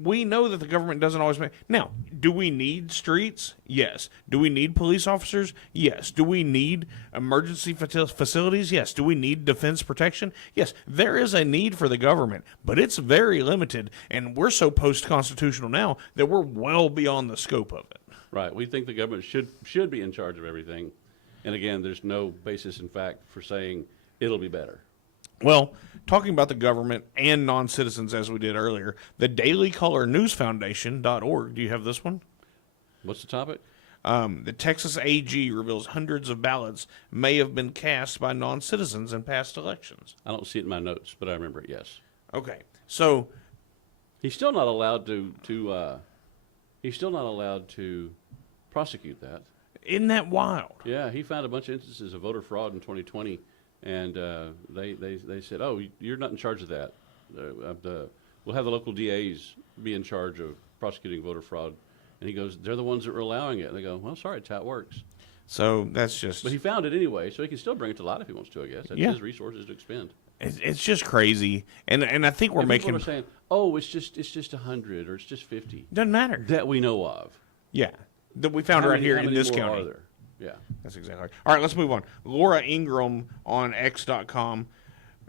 We know that the government doesn't always make. Now, do we need streets? Yes. Do we need police officers? Yes. Do we need emergency facilities? Yes. Do we need defense protection? Yes. There is a need for the government, but it's very limited, and we're so post-constitutional now that we're well beyond the scope of it. Right. We think the government should be in charge of everything. And again, there's no basis in fact for saying it'll be better. Well, talking about the government and non-citizens as we did earlier, the Daily Caller News Foundation.org. Do you have this one? What's the topic? The Texas AG reveals hundreds of ballots may have been cast by non-citizens in past elections. I don't see it in my notes, but I remember it, yes. Okay, so He's still not allowed to prosecute that. isn't that wild? Yeah, he found a bunch of instances of voter fraud in 2020, and they said, "Oh, you're not in charge of that. We'll have the local DAs be in charge of prosecuting voter fraud." And he goes, "They're the ones that were allowing it." And they go, "Well, sorry, it's how it works." So that's just. But he found it anyway, so he can still bring it to light if he wants to. I guess that's Yeah. his resources to expend. It's just crazy, and I think we're And people making. are saying, "Oh, it's just 100 or it's just 50 Doesn't matter. that we know of." Yeah, that we found How right many- here how in many this more county. are there? Yeah. That's exactly right. All right, let's move on. Laura Ingram on X.com.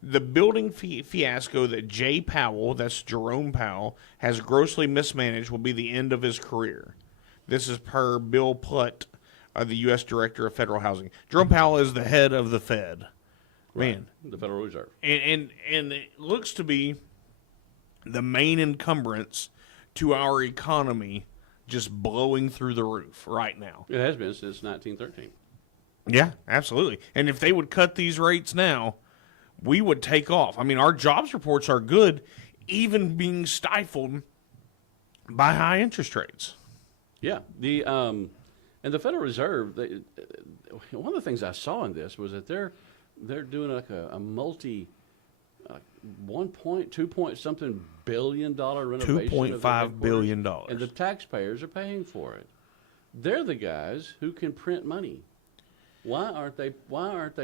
The building fiasco that Jay Powell, that's Jerome Powell, has grossly mismanaged will be the end of his career. This is per Bill Plutt, the U.S. Director of Federal Housing. Jerome Powell is the head of the Fed. Man. The Federal Reserve. And it looks to be the main encumbrance to our economy just blowing through the roof right now. It has been since 1913. Yeah, absolutely. And if they would cut these rates now, we would take off. I mean, our jobs reports are good, even being stifled by high interest rates. Yeah. And the Federal Reserve, one of the things I saw in this was that they're doing like a multi 2 point something billion dollar renovation. $2.5 billion. And the taxpayers are paying for it. They're the guys who can print money. Why aren't they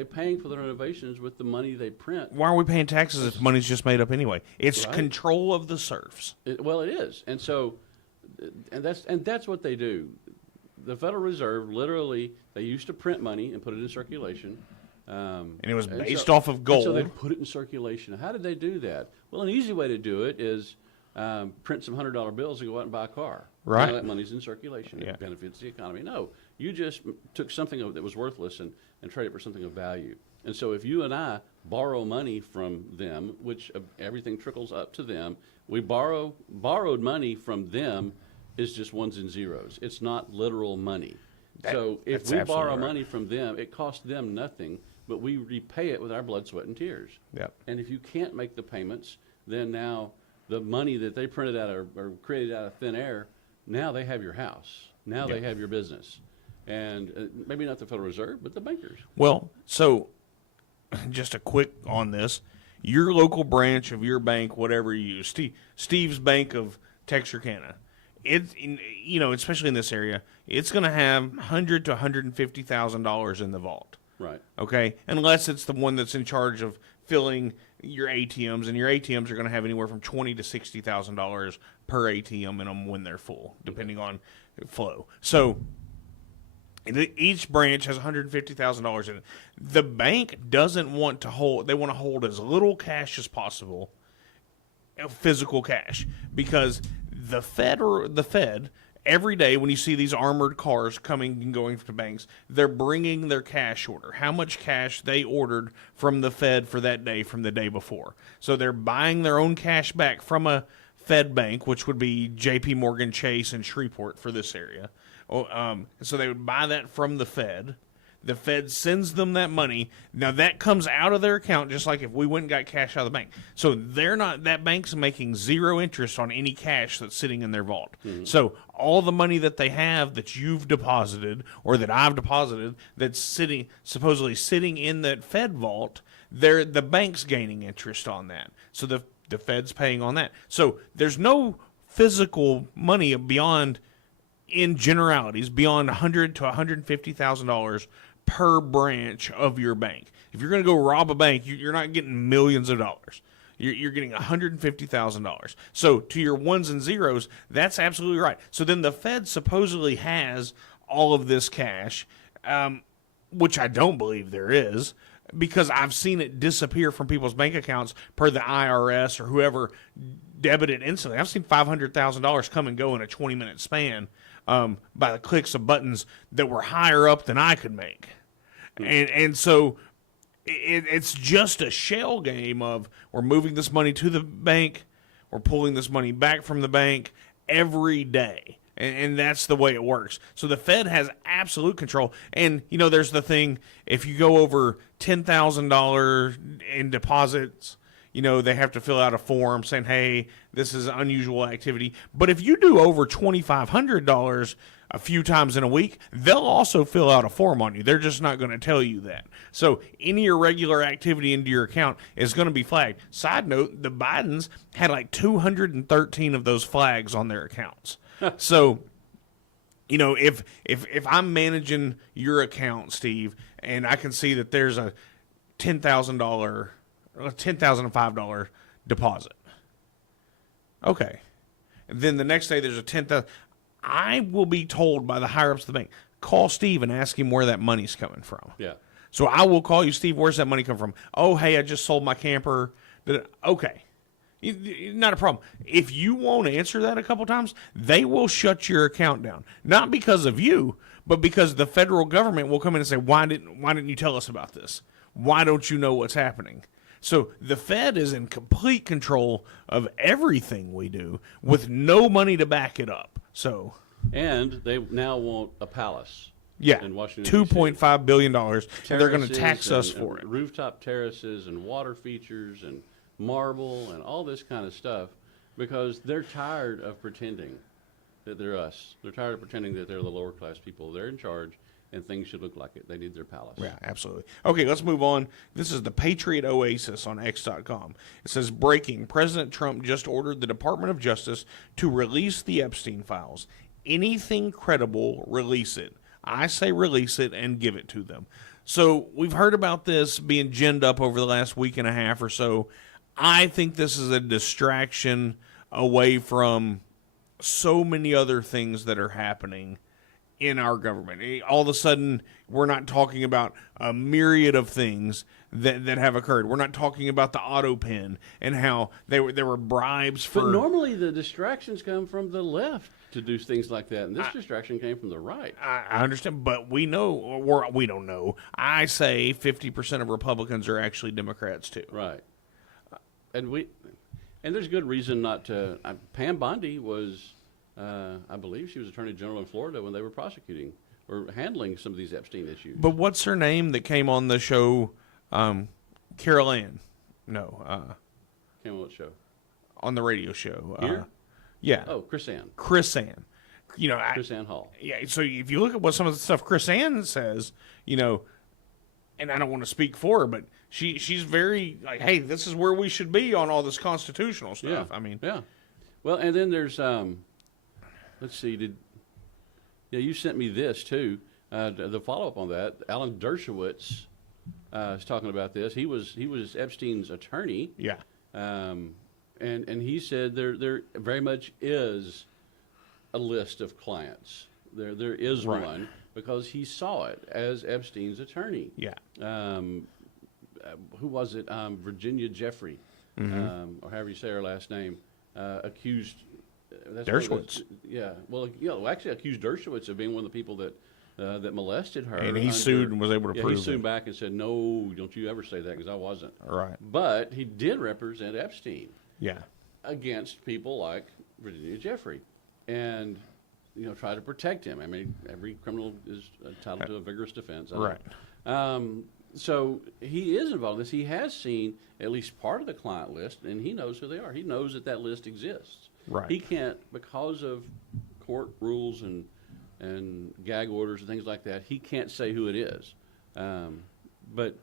paying for the renovations with the money they print? Why are we paying taxes if money's just made up anyway? It's Right. control of the serfs. Well, it is. And so and that's what they do. The Federal Reserve literally, they used to print money and put it in circulation. And it was based so- off of and gold. so they put it in circulation. How did they do that? Well, an easy way to do it is print some $100 bills and go out and buy a car. Right. Now that money's in circulation. Yeah. It benefits the economy. No, you just took something that was worthless and traded it for something of value. And so if you and I borrow money from them, which everything trickles up to them, we borrowed money from them is just ones and zeros. It's not literal money. So if that's we absolutely borrow right. money from them, it costs them nothing, but we repay it with our blood, sweat, and tears. Yep. And if you can't make the payments, then now the money that they printed out or created out of thin air, now they have your house. Now they have your business. and maybe not the Federal Reserve, but the bankers. Well, so just a quick on this. Your local branch of your bank, whatever you use, Steve's Bank of Texarkana, especially in this area, it's going to have $100,000 to $150,000 in the vault. Right. Okay, unless it's the one that's in charge of filling your ATMs, and your ATMs are going to have anywhere from $20,000 to $60,000 per ATM in them when they're full, depending on flow. So each branch has $150,000 in it. The bank doesn't want to hold; they want to hold as little cash as possible, physical cash, because the Fed. Every day when you see these armored cars coming and going to banks, they're bringing their cash order, how much cash they ordered from the Fed for that day from the day before. So they're buying their own cash back from a Fed bank, which would be JP Morgan Chase and Shreveport for this area. So they would buy that from the Fed. The Fed sends them that money. Now that comes out of their account just like if we went and got cash out of the bank. So that bank's making zero interest on any cash that's sitting in their vault. Mm-hmm. So all the money that they have that you've deposited or that I've deposited that's supposedly sitting in that Fed vault, the bank's gaining interest on that. So the Fed's paying on that. So there's no physical money beyond, in generalities, beyond $100,000 to $150,000 per branch of your bank. If you're going to go rob a bank, you're not getting millions of dollars. You're getting $150,000. So to your ones and zeros, that's absolutely right. So then the Fed supposedly has all of this cash, which I don't believe there is, because I've seen it disappear from people's bank accounts per the IRS or whoever debited instantly. I've seen $500,000 come and go in a 20-minute span by the clicks of buttons that were higher up than I could make. And so it's just a shell game of we're moving this money to the bank, we're pulling this money back from the bank every day. And that's the way it works. So the Fed has absolute control. And, there's the thing, if you go over $10,000 in deposits, they have to fill out a form saying, hey, this is unusual activity. But if you do over $2,500 a few times in a week, they'll also fill out a form on you. They're just not going to tell you that. So any irregular activity into your account is going to be flagged. Side note, the Bidens had like 213 of those flags on their accounts. So, if I'm managing your account, Steve, and I can see that there's a $10,005 deposit. Okay. And then the next day there's a $10,000. I will be told by the higher ups of the bank, call Steve and ask him where that money's coming from. Yeah. So I will call you, Steve, where's that money come from? Oh, hey, I just sold my camper. Okay. Not a problem. If you won't answer that a couple times, they will shut your account down. Not because of you, but because the federal government will come in and say, why didn't you tell us about this? Why don't you know what's happening? So the Fed is in complete control of everything we do with no money to back it up. So, and they now want a palace. Yeah, in Washington, $2.5 billion, and they're going to tax us for it. Rooftop terraces and water features and marble and all this kind of stuff, because they're tired of pretending that they're us. They're tired of pretending that they're the lower class people. They're in charge, and things should look like it. They need their palace. Yeah, absolutely. Okay, let's move on. This is the Patriot Oasis on X.com. It says, breaking, President Trump just ordered the Department of Justice to release the Epstein files. Anything credible, release it. I say release it and give it to them. So we've heard about this being ginned up over the last week and a half or so. I think this is a distraction away from so many other things that are happening in our government. All of a sudden, we're not talking about a myriad of things that have occurred. We're not talking about the auto pen and how there were bribes for... But normally the distractions come from the left to do things like that, and this distraction came from the right. I understand, but we know, or we don't know. I say 50% of Republicans are actually Democrats too. Right. And there's good reason not to... Pam Bondi was... I believe she was Attorney General in Florida when they were prosecuting or handling some of these Epstein issues. But what's her name that came on the show? Carol Ann. No. Came on what show? On the radio show. Here? Yeah. Oh, Chris Ann. Chris Ann. Chris Ann Hall. Yeah, so if you look at what some of the stuff Chris Ann says, and I don't want to speak for her, but she's very like, hey, this is where we should be on all this constitutional stuff. Yeah. I mean, yeah. Well, and then there's let's see, you sent me this too. The follow up on that, Alan Dershowitz is talking about this. He was Epstein's attorney. yeah, And he said there very much is a list of clients. There is Right. one because he saw it as Epstein's attorney. yeah, Who was it? Virginia Jeffrey, or however you say her last name, accused. That's one of those- Dershowitz. Yeah. Well, actually accused Dershowitz of being one of the people that molested her. and he sued and was able to Yeah, prove he sued it. back and said, "No, don't you ever say that because I wasn't." Right. But he did represent Epstein Yeah. against people like Virginia Jeffrey, and try to protect him. I mean, every criminal is entitled to a vigorous defense. Right. So he is involved in this. He has seen at least part of the client list, and he knows who they are. He knows that list exists. Right. He can't, because of court rules and gag orders and things like that, he can't say who it is. But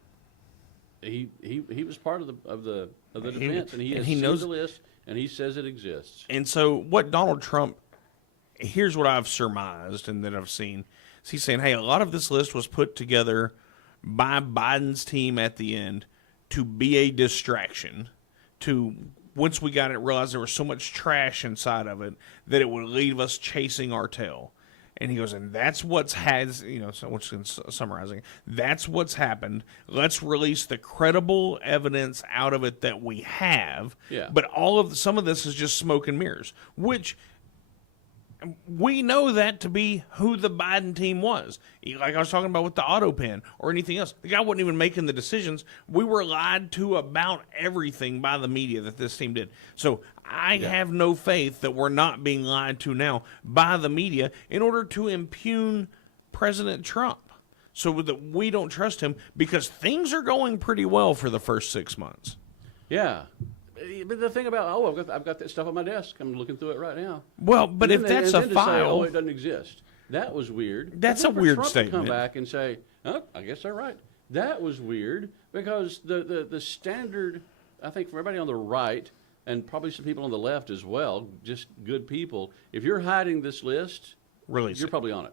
he was part of the defense, and he has seen knows the list, and he says it exists. And so what Donald Trump, here's what I've surmised and that I've seen. Is he's saying, hey, a lot of this list was put together by Biden's team at the end to be a distraction, to, once we got it, realize there was so much trash inside of it that it would leave us chasing our tail. And he goes, and that's what's summarizing, that's what's happened. Let's release the credible evidence out of it that we have. Yeah. But some of this is just smoke and mirrors, which we know that to be who the Biden team was. Like I was talking about with the auto pen or anything else. The guy wasn't even making the decisions. We were lied to about everything by the media that this team did. So I have no faith that we're not being lied to now by the media in order to impugn President Trump. So that we don't trust him because things are going pretty well for the first 6 months. Yeah. But the thing about, I've got that stuff on my desk. I'm looking through it right now. Well, but if that's a to say, file, it doesn't exist. That was weird. That's a For weird Trump to statement. come back and say, oh, I guess they're right. That was weird because the standard, I think, for everybody on the right and probably some people on the left as well, just good people, if you're hiding this list, release you're it. probably on it.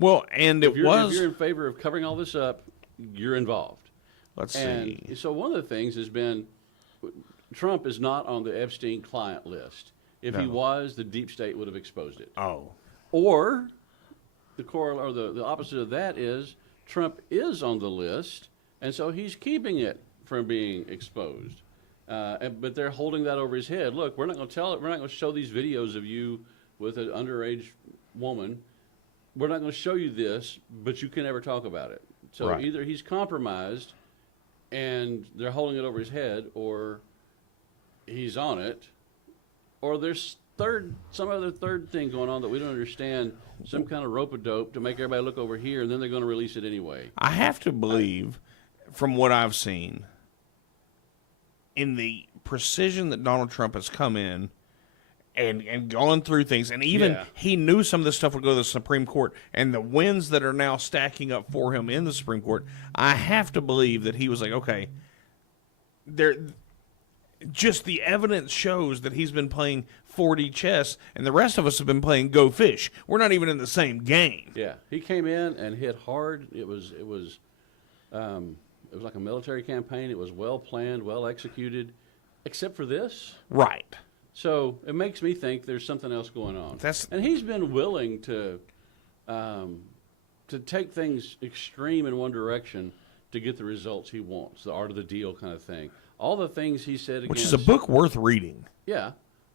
Well, and If it was. you're in favor of covering all this up, you're involved. Let's And see. so one of the things has been Trump is not on the Epstein client list. If he No. was, the deep state would have exposed it. Oh, Or the opposite of that is Trump is on the list, and so he's keeping it from being exposed. But they're holding that over his head. Look, we're not going to tell it. We're not going to show these videos of you with an underage woman. We're not going to show you this, but you can never talk about it. So Right. either he's compromised, and they're holding it over his head, or he's on it, or there's some other third thing going on that we don't understand, some kind of rope-a-dope to make everybody look over here, and then they're going to release it anyway. I have to believe, from what I've seen, in the precision that Donald Trump has come in and gone through things, and even Yeah. he knew some of this stuff would go to the Supreme Court, and the wins that are now stacking up for him in the Supreme Court, I have to believe that he was like, okay, just the evidence shows that he's been playing 4D chess, and the rest of us have been playing Go Fish. We're not even in the same game. Yeah, he came in and hit hard. It was like a military campaign. It was well planned, well executed, except for this. Right. So it makes me think there's something else going on. And he's been willing to take things extreme in one direction to get the results he wants, the art of the deal kind of thing. All the things he said against... Which is a book worth reading. Yeah.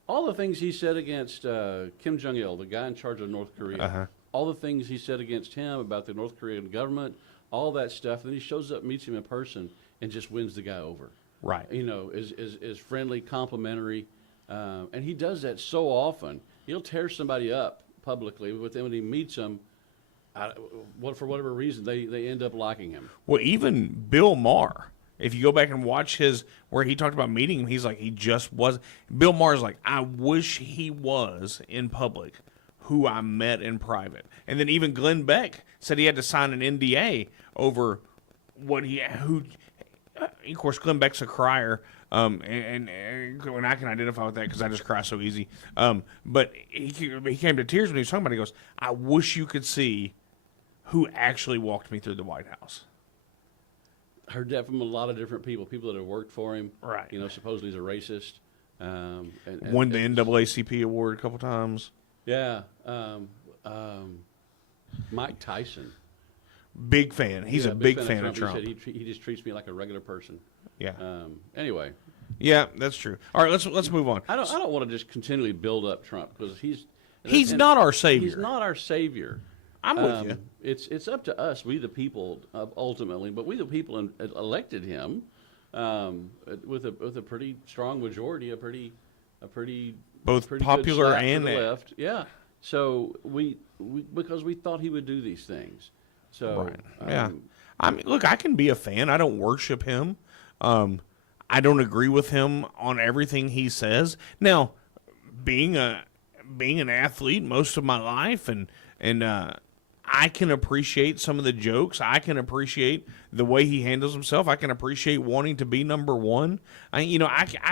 All the things he said against Kim Jong-il, the guy in charge of North Korea. Uh-huh. All the things he said against him about the North Korean government, all that stuff. And then he shows up, meets him in person, and just wins the guy over. Right. You know, is friendly, complimentary. And he does that so often. He'll tear somebody up publicly, but then when he meets them, for whatever reason, they end up liking him. Well, even Bill Maher, if you go back and watch where he talked about meeting him, he's like, he just was. Bill Maher's like, I wish he was in public who I met in private. And then even Glenn Beck said he had to sign an NDA over of course, Glenn Beck's a crier, and I can identify with that because I just cry so easy. But he came to tears when he was talking about it. He goes, I wish you could see who actually walked me through the White House. Heard that from a lot of different people that have worked for him. Right. Supposedly he's a racist. Won the NAACP award a couple times. Yeah. Mike Tyson. Big fan. He's a big fan of Trump. He said he just treats me like a regular person. Yeah. Anyway. Yeah, that's true. All right, let's move on. I don't want to just continually build up Trump because he's not our savior. He's not our savior. I'm with you. It's up to us, we the people, ultimately. But we the people elected him with a pretty strong majority, a pretty both pretty popular good slap and to the left. Yeah. So we because we thought he would do these things. So right. Yeah. I mean, look, I can be a fan. I don't worship him. I don't agree with him on everything he says. Now, being an athlete most of my life, and I can appreciate some of the jokes. I can appreciate the way he handles himself. I can appreciate wanting to be number one. I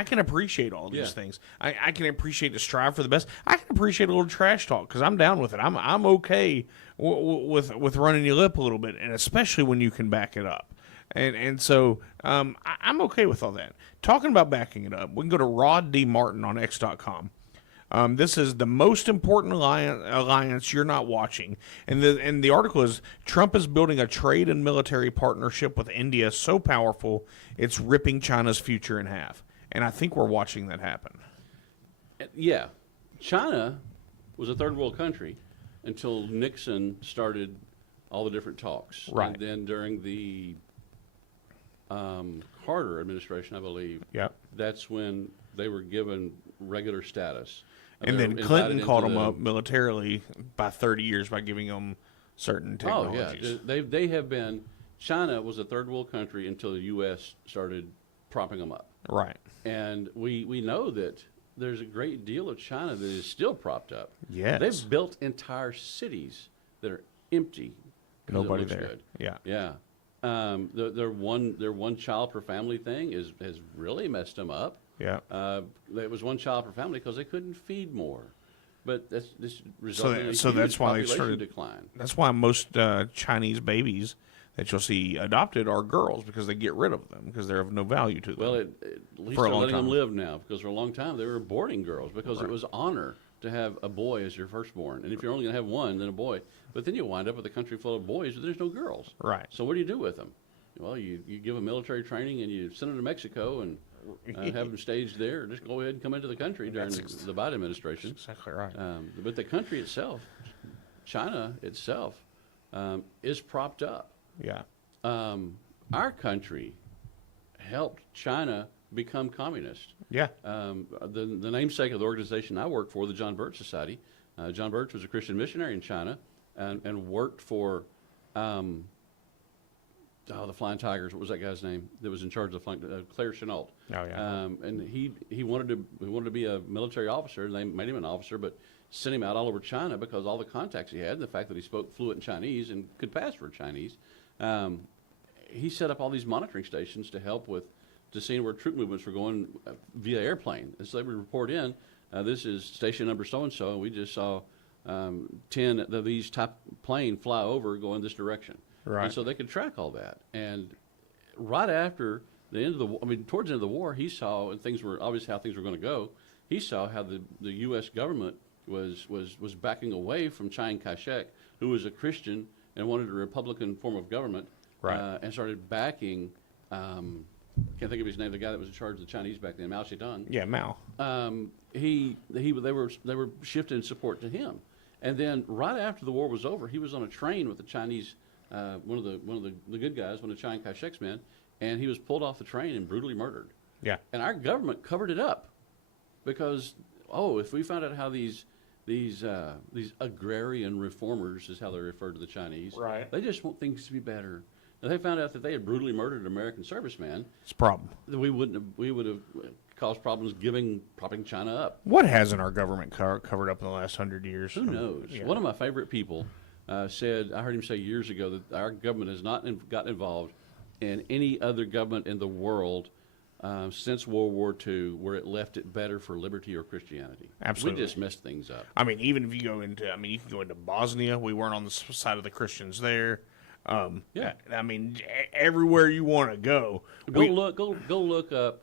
can appreciate all these things. I can appreciate the strive for the best. I can appreciate a little trash talk because I'm down with it. I'm okay with running your lip a little bit, and especially when you can back it up. And so I'm okay with all that. Talking about backing it up, we can go to Rod D. Martin on X.com. This is the most important alliance you're not watching. And the article is, Trump is building a trade and military partnership with India so powerful it's ripping China's future in half. And I think we're watching that happen. Yeah. China was a third world country until Nixon started all the different talks. Right. And then during the Carter administration, I believe, that's when they were given regular status. And then Clinton caught them up militarily by 30 years by giving them certain technologies. Oh, yeah. They have been, China was a third world country until the U.S. started propping them up. Right. And we know that there's a great deal of China that is still propped up. Yes. They've built entire cities that are empty. Nobody there. Good. Yeah. Yeah. Their one child per family thing has really messed them up. Yeah. It was one child per family because they couldn't feed more. But this resulted in a so huge that's why they population started decline. That's why most Chinese babies that you'll see adopted are girls, because they get rid of them because they're of no value to them. Well, at least they're letting them live now, because for a long time they were aborting girls because it was honor to have a boy as your firstborn. And if you're only going to have one, then a boy. But then you wind up with a country full of boys and there's no girls. Right. So what do you do with them? Well, you give them military training and you send them to Mexico and have them staged there. Just go ahead and come into the country during the Biden administration. That's exactly right. But the country itself, China itself, is propped up. Yeah. Our country helped China become communist. Yeah. The namesake of the organization I work for, the John Birch Society, John Birch was a Christian missionary in China and worked for the Flying Tigers. What was that guy's name that was in charge of the Claire Chenault? Oh, yeah. And he wanted to be a military officer, and they made him an officer, but sent him out all over China because all the contacts he had, and the fact that he spoke fluent Chinese and could pass for Chinese. He set up all these monitoring stations to help to seeing where troop movements were going via airplane. And so they would report in, this is station number so-and-so, and we just saw 10 of these type plane fly over going this direction. Right. And so they could track all that. And right after the end of the war, towards the end of the war, he saw, and things were obviously how things were going to go, he saw how the U.S. government was backing away from Chiang Kai-shek, who was a Christian and wanted a Republican form of government, right. And started backing, can't think of his name, the guy that was in charge of the Chinese back then, Mao Zedong. Yeah, Mao. They were shifting support to him. And then right after the war was over, he was on a train with the Chinese, one of the good guys, one of Chiang Kai-shek's men, and he was pulled off the train and brutally murdered. Yeah. And our government covered it up because, if we found out how these agrarian reformers is how they refer to the Chinese. Right. They just want things to be better. And they found out that they had brutally murdered an American serviceman. It's a problem. We would have caused problems propping China up. What hasn't our government covered up in the last 100 years? Who knows? Yeah. One of my favorite people said, I heard him say years ago that our government has not gotten involved in any other government in the world since World War II where it left it better for liberty or Christianity. Absolutely. We just messed things up. I mean, even if you go into, you can go into Bosnia. We weren't on the side of the Christians there. Yeah. I mean, everywhere you want to go. Go look up.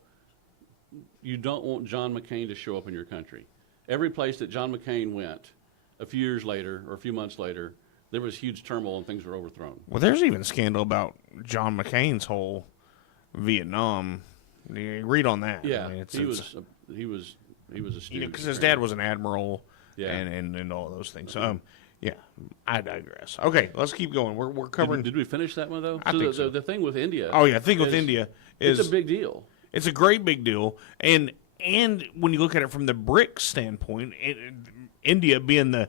You don't want John McCain to show up in your country. Every place that John McCain went, a few years later or a few months later, there was huge turmoil and things were overthrown. Well, there's even scandal about John McCain's whole Vietnam. You read on that. Yeah, I mean, he was a stooge. because his dad was an admiral. Yeah. and all those things. Yeah, I digress. Okay, let's keep going. We're covering. Did we finish that one though? I think so. The thing with India. Oh yeah, thing with India is it's a big deal. It's a great big deal, and when you look at it from the BRICS standpoint, India being the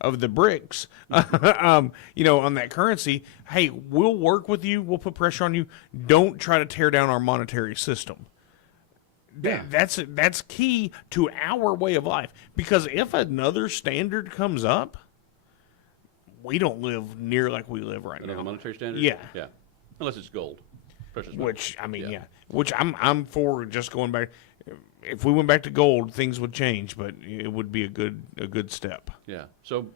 of the BRICS, on that currency, hey, we'll work with you. We'll put pressure on you. Don't try to tear down our monetary system. Yeah. That's key to our way of life, because if another standard comes up, we don't live near like we live right Another now. monetary standard. Yeah. Yeah. Unless it's gold, precious metal. Which Yeah. which I'm for just going back. If we went back to gold, things would change, but it would be a good step. Yeah. So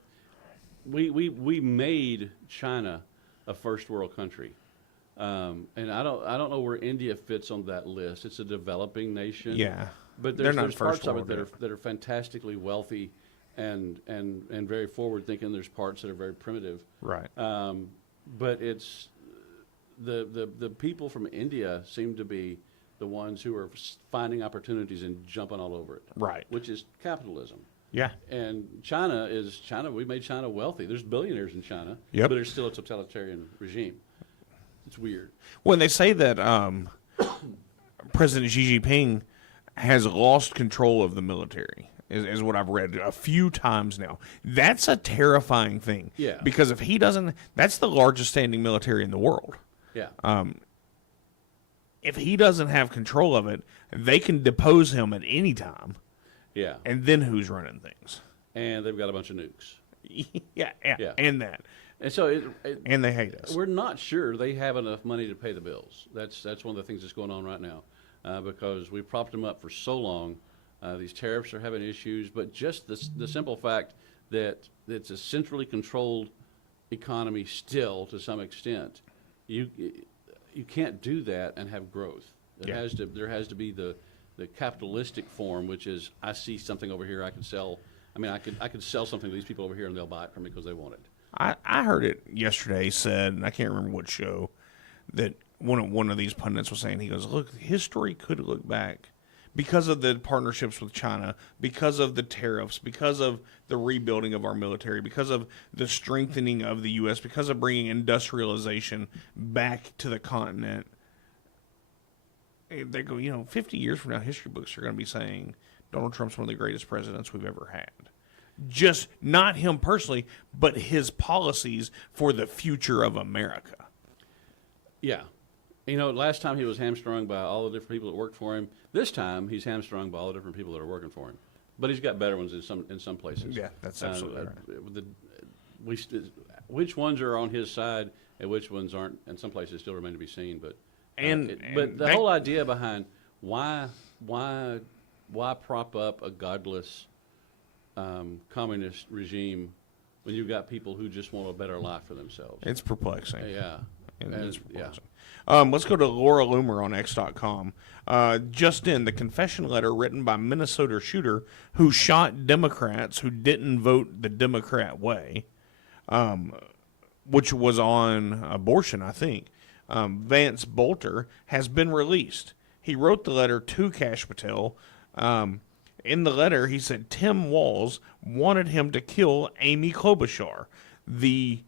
we made China a first world country. And I don't know where India fits on that list. It's a developing nation. Yeah, But they're there's not parts first of it world that are fantastically wealthy and very forward thinking. There's parts that are very primitive. right. But it's the people from India seem to be the ones who are finding opportunities and jumping all over it. Right. Which is capitalism. Yeah, And China. We made China wealthy. There's billionaires in China. Yep. But it's still a totalitarian regime. It's weird. when they say that President Xi Jinping has lost control of the military, is what I've read a few times now. That's a terrifying thing. Yeah. Because if he doesn't, that's the largest standing military in the world. Yeah. If he doesn't have control of it, they can depose him at any time. Yeah. And then who's running things? And they've got a bunch of nukes. yeah, Yeah. and that. And so And they hate us. we're not sure they have enough money to pay the bills. That's one of the things that's going on right now, because we've propped them up for so long. These tariffs are having issues, but just the simple fact that it's a centrally controlled economy still to some extent, you can't do that and have growth. There has to be the capitalistic form, which is I see something over here I could sell. I could sell something to these people over here and they'll buy it from me because they want it. I heard it yesterday said, and I can't remember what show, that one of these pundits was saying, he goes, look, history could look back because of the partnerships with China, because of the tariffs, because of the rebuilding of our military, because of the strengthening of the U.S., because of bringing industrialization back to the continent. They go, 50 years from now, history books are going to be saying Donald Trump's one of the greatest presidents we've ever had. Just not him personally, but his policies for the future of America. Yeah. Last time he was hamstrung by all the different people that worked for him. This time he's hamstrung by all the different people that are working for him. But he's got better ones in some places. Yeah, that's absolutely right. Which ones are on his side and which ones aren't, and some places still remain to be seen. But And the whole idea behind why prop up a godless communist regime when you've got people who just want a better life for themselves? It's perplexing. Yeah. It's perplexing. Let's go to Laura Loomer on X.com. Just in, the confession letter written by Minnesota shooter who shot Democrats who didn't vote the Democrat way, which was on abortion, I think. Vance Bolter has been released. He wrote the letter to Kash Patel. In the letter, he said Tim Walz wanted him to kill Amy Klobuchar, the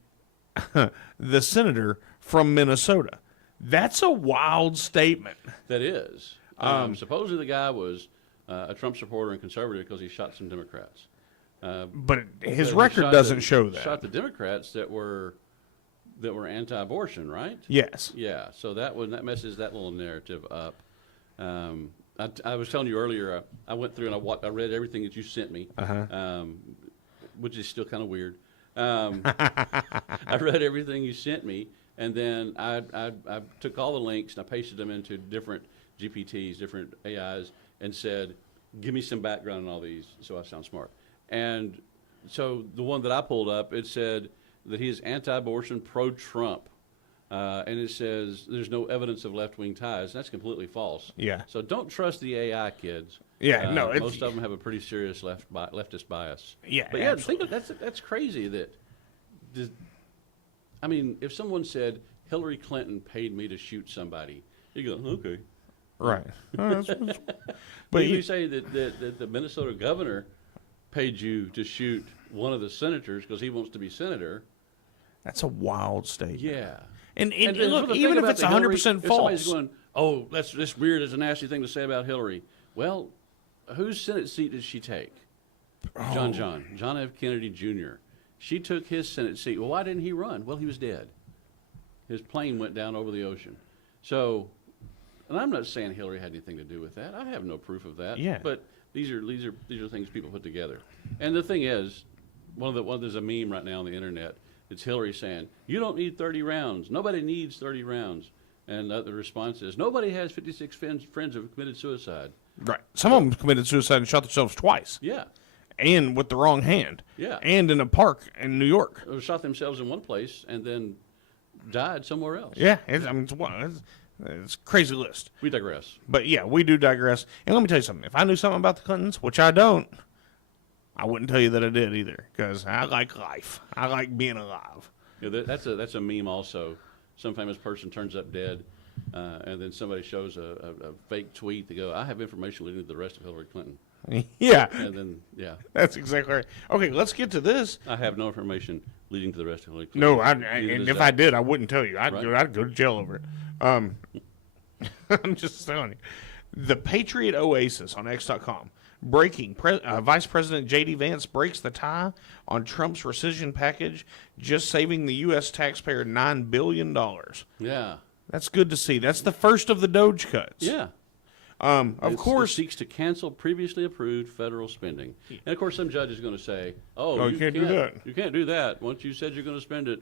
senator from Minnesota. That's a wild statement. That is. Supposedly the guy was a Trump supporter and conservative because he shot some Democrats. But his He record shot doesn't show that. Shot the Democrats that were anti-abortion, right? Yes. Yeah. So that messes that little narrative up. I was telling you earlier, I went through and I read everything that you sent me, which is still kind of weird. I read everything you sent me, and then I took all the links and I pasted them into different GPTs, different AIs, and said, give me some background on all these so I sound smart. And so the one that I pulled up, it said that he is anti-abortion, pro-Trump. And it says there's no evidence of left-wing ties. That's completely false. Yeah. So don't trust the AI kids. Yeah, no, it's- most of them have a pretty serious leftist bias. Yeah, but yeah, absolutely. think of, that's crazy. I mean, if someone said Hillary Clinton paid me to shoot somebody, you go, okay. Right. But But you, you say that the Minnesota governor paid you to shoot one of the senators because he wants to be senator. that's a wild statement. Yeah. And then look, the thing even if about it's the Hillary- 100% if somebody's false. going, oh, that's weird. It's a nasty thing to say about Hillary. Well, whose Senate seat did she take? Oh. John F. Kennedy Jr. She took his Senate seat. Well, why didn't he run? Well, he was dead. His plane went down over the ocean. So, and I'm not saying Hillary had anything to do with that. I have no proof of that. Yeah. But these are things people put together. And the thing is, there's a meme right now on the internet. It's Hillary saying, "You don't need 30 rounds. Nobody needs 30 rounds." And the response is, "Nobody has 56 friends who have committed suicide." Right. Some of them committed suicide and shot themselves twice. Yeah. And with the wrong hand. Yeah. And in a park in New York. Or shot themselves in one place and then died somewhere else. Yeah. It's a crazy list. We digress. But yeah, we do digress. And let me tell you something. If I knew something about the Clintons, which I don't, I wouldn't tell you that I did either. Because I like life. I like being alive. Yeah, that's a meme also. Some famous person turns up dead, and then somebody shows a fake tweet. They go, "I have information leading to the arrest of Hillary Clinton." Yeah. And then, yeah, That's exactly right. Okay, let's get to this. I have no information leading to the arrest of Hillary Clinton. No, Neither and does if that. I did, I wouldn't tell you. Right. I'd go to jail over it. I'm just telling you. The Patriot Oasis on X.com. Breaking. Vice President J.D. Vance breaks the tie on Trump's rescission package, just saving the U.S. taxpayer $9 billion. Yeah, That's good to see. That's the first of the Doge cuts. yeah. Of course. it seeks to cancel previously approved federal spending. And of course, some judge is going to say, "Oh, you can't do that. You can't do that. Once you said you're going to spend it."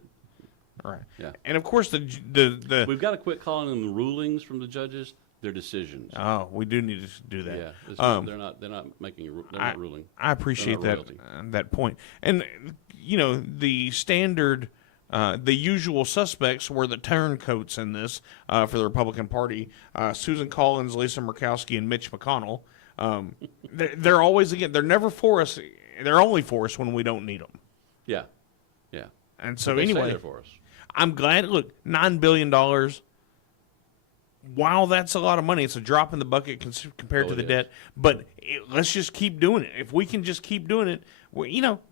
Right. Yeah. And of course, the We've got to quit calling them the rulings from the judges. They're decisions. we do need to do that. Yeah, they're not making they're not ruling. I appreciate They're that not that point. And the standard, the usual suspects were the turncoats in this for the Republican Party: Susan Collins, Lisa Murkowski, and Mitch McConnell. They're always they're never for us. They're only for us when we don't need them. Yeah, yeah. And so They stay anyway, there for us. I'm glad. Look, $9 billion. While that's a lot of money, it's a drop in the bucket compared to it the is. debt. But let's just keep doing it. If we can just keep doing it,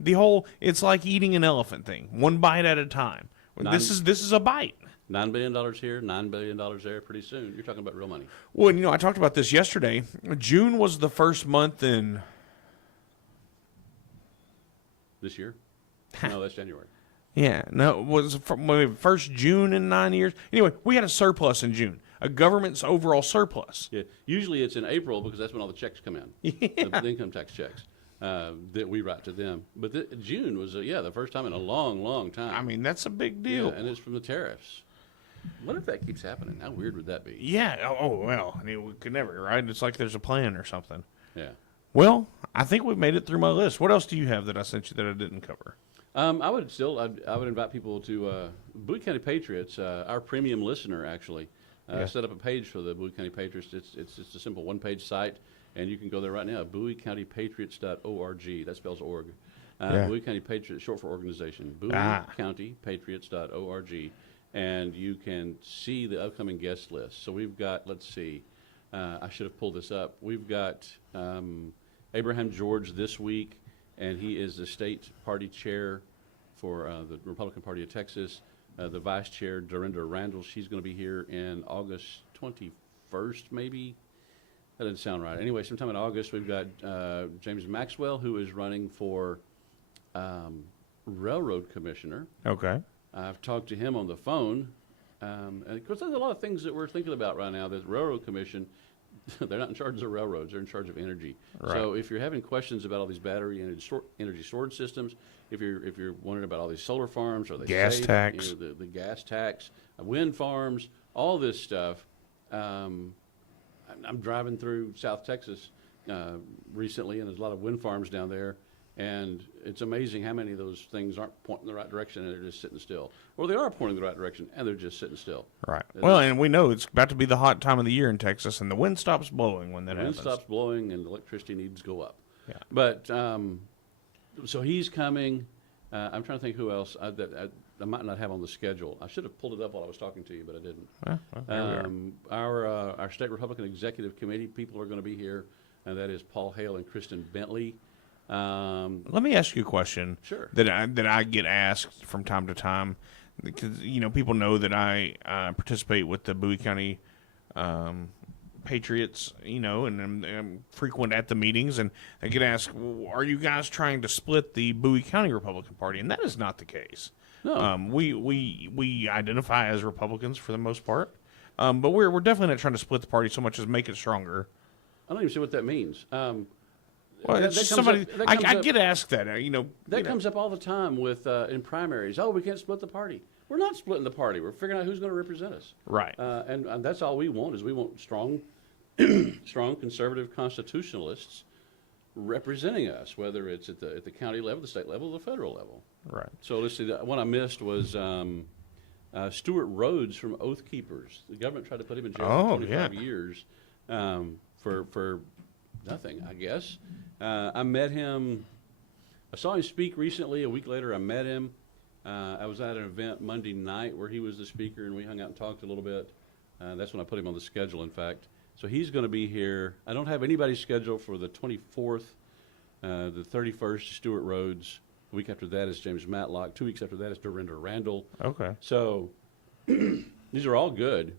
the whole it's like eating an elephant thing, one bite at a time. This is a bite. $9 billion here, $9 billion there. Pretty soon, you're talking about real money. Well, I talked about this yesterday. June was the first month in. This year? No, that's January. Yeah, no, it was maybe first June in 9 years. Anyway, we had a surplus in June, a government's overall surplus. Yeah. Usually it's in April because that's when all the checks come in. The income tax checks that we write to them. But June was the first time in a long, long time. I mean, that's a big deal. Yeah, and it's from the tariffs. What if that keeps happening? How weird would that be? Yeah. Oh, well, I mean, we could never, right? It's like there's a plan or something. Yeah. Well, I think we've made it through my list. What else do you have that I sent you that I didn't cover? I would invite people to Bowie County Patriots. Our premium listener actually set up a page for the Bowie County Patriots. It's just a simple one-page site, and you can go there right now. BowieCountyPatriots.org. That spells org. Bowie County Patriots, short for organization. BowieCountyPatriots.org, and you can see the upcoming guest list. So we've got. Let's see. I should have pulled this up. We've got Abraham George this week, and he is the state party chair for the Republican Party of Texas. The vice chair, Dorinda Randall, she's going to be here in August 21st, maybe. That doesn't sound right. Anyway, sometime in August, we've got James Maxwell, who is running for railroad commissioner. Okay. I've talked to him on the phone. And of course, there's a lot of things that we're thinking about right now. The Railroad Commission, they're not in charge of the railroads. They're in charge of energy. Right. So if you're having questions about all these battery energy storage systems, if you're wondering about all these solar farms, are they Gas safe? tax. You know, the gas tax, wind farms, all this stuff. I'm driving through South Texas recently, and there's a lot of wind farms down there. And it's amazing how many of those things aren't pointing in the right direction and they're just sitting still. Or they are pointing in the right direction and they're just sitting still. Right. Well, and we know it's about to be the hot time of the year in Texas, and the wind stops blowing when that The wind happens. stops blowing and the electricity needs go up. Yeah. But, so he's coming. I'm trying to think who else I might not have on the schedule. I should have pulled it up while I was talking to you, but I didn't. Well, there we are. Our state Republican Executive Committee people are going to be here, and that is Paul Hale and Kristen Bentley. Let me ask you a question. Sure. That I get asked from time to time, because people know that I participate with the Bowie County Patriots, and I'm frequent at the meetings, and I get asked, well, "Are you guys trying to split the Bowie County Republican Party?" And that is not the case. No. We identify as Republicans for the most part, but we're definitely not trying to split the party so much as make it stronger. I don't even see what that means. Well, it's just somebody. I get asked that. That comes up all the time with in primaries. Oh, we can't split the party. We're not splitting the party. We're figuring out who's going to represent us. Right. And that's all we want is we want strong, strong conservative constitutionalists representing us, whether it's at the county level, the state level, the federal level. Right. So let's see. The one I missed was Stuart Rhodes from Oath Keepers. The government tried to put him in jail for 25 years for nothing, I guess. I met him. I saw him speak recently. A week later, I met him. I was at an event Monday night where he was the speaker, and we hung out and talked a little bit. That's when I put him on the schedule, in fact. So he's going to be here. I don't have anybody scheduled for the 24th, the 31st, Stuart Rhodes. The week after that is James Matlock. 2 weeks after that is Dorinda Randall. Okay. So these are all good.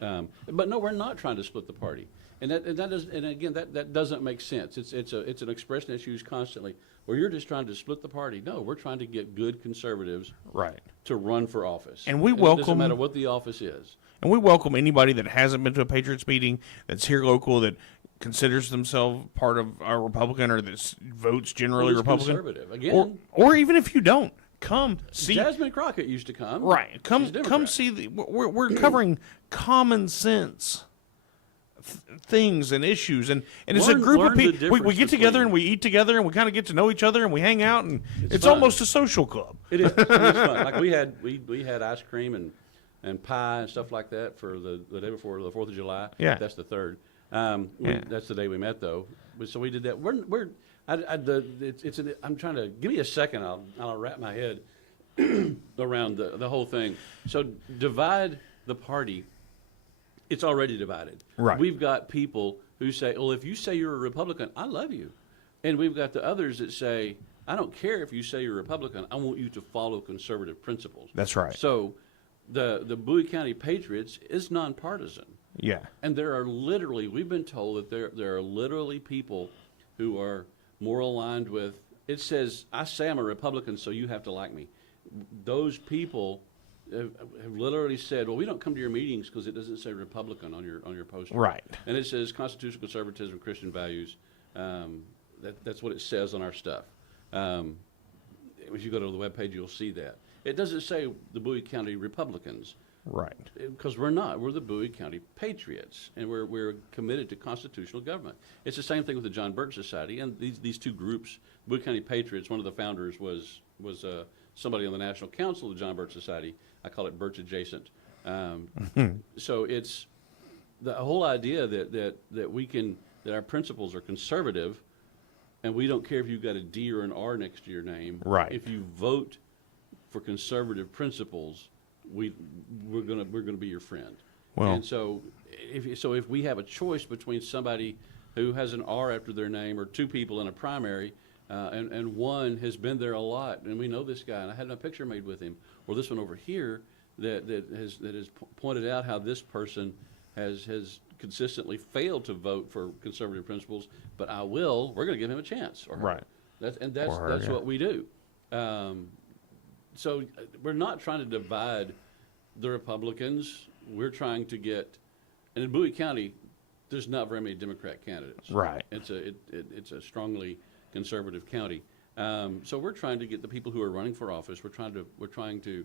But no, we're not trying to split the party. And that doesn't make sense. It's an expression that's used constantly where you're just trying to split the party. No, we're trying to get good conservatives Right. to run for office. And we it doesn't welcome- matter what the office is. And we welcome anybody that hasn't been to a Patriots meeting, that's here local, that considers themselves part of a Republican or that votes generally Who's Republican. conservative. Again, Or even if you don't, come see. Jasmine Crockett used to come. Right. She's Come Democrat. see. We're covering common sense things and issues, and it's a group of learn the people. We difference get together between- and we eat together and we kind of get to know each other and we hang out, and it's fun. almost a social club. It is. It's fun. Like we had ice cream and pie and stuff like that for the day before the 4th of July. Yeah. That's the 3rd. Yeah. That's the day we met, though. So we did that. I'm trying to give me a second. I'll wrap my head around the whole thing. So divide the party. It's already divided. Right. We've got people who say, "Well, if you say you're a Republican, I love you," and we've got the others that say, "I don't care if you say you're a Republican. I want you to follow conservative principles." That's right. So, the Bowie County Patriots is nonpartisan. Yeah. And there are literally, we've been told that there are literally people who are more aligned with, it says, I say I'm a Republican, so you have to like me. Those people have literally said, well, we don't come to your meetings because it doesn't say Republican on your poster. Right. And it says constitutional conservatism, Christian values. That's what it says on our stuff. If you go to the webpage, you'll see that. It doesn't say the Bowie County Republicans. Right. Because we're not. We're the Bowie County Patriots, and we're committed to constitutional government. It's the same thing with the John Birch Society, and these two groups, Bowie County Patriots, one of the founders was somebody on the National Council of the John Birch Society. I call it Birch Adjacent. So it's the whole idea that our principles are conservative, and we don't care if you've got a D or an R next to your name. Right. If you vote for conservative principles, we're gonna be your friend. Well- and so if we have a choice between somebody who has an R after their name or two people in a primary, and one has been there a lot, and we know this guy, and I had my picture made with him, or this one over here that has pointed out how this person has consistently failed to vote for conservative principles, but we're going to give him a chance. Or her. Right. That's Or her, that's yeah. what we do. So we're not trying to divide the Republicans. We're trying to get, and in Bowie County, there's not very many Democrat candidates. Right. It's a strongly conservative county. So we're trying to get the people who are running for office. We're trying to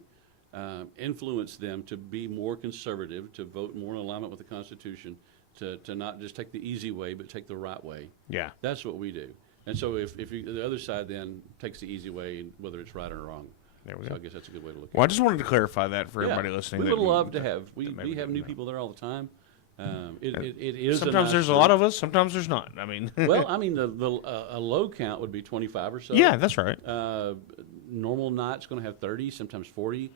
influence them to be more conservative, to vote more in alignment with the Constitution, to not just take the easy way, but take the right way. Yeah. That's what we do. And so if the other side then takes the easy way, whether it's right or wrong. There we So go. I guess that's a good way to look at it. Well, I just wanted to clarify that for everybody Yeah. listening. We that- would love to have. We that maybe have didn't new know. people there all the time. It is Sometimes nice there's a group. lot of us. Sometimes there's not. I mean, Well, I mean, a low count would be 25 or so. yeah, that's right. Normal night's going to have 30, sometimes 40.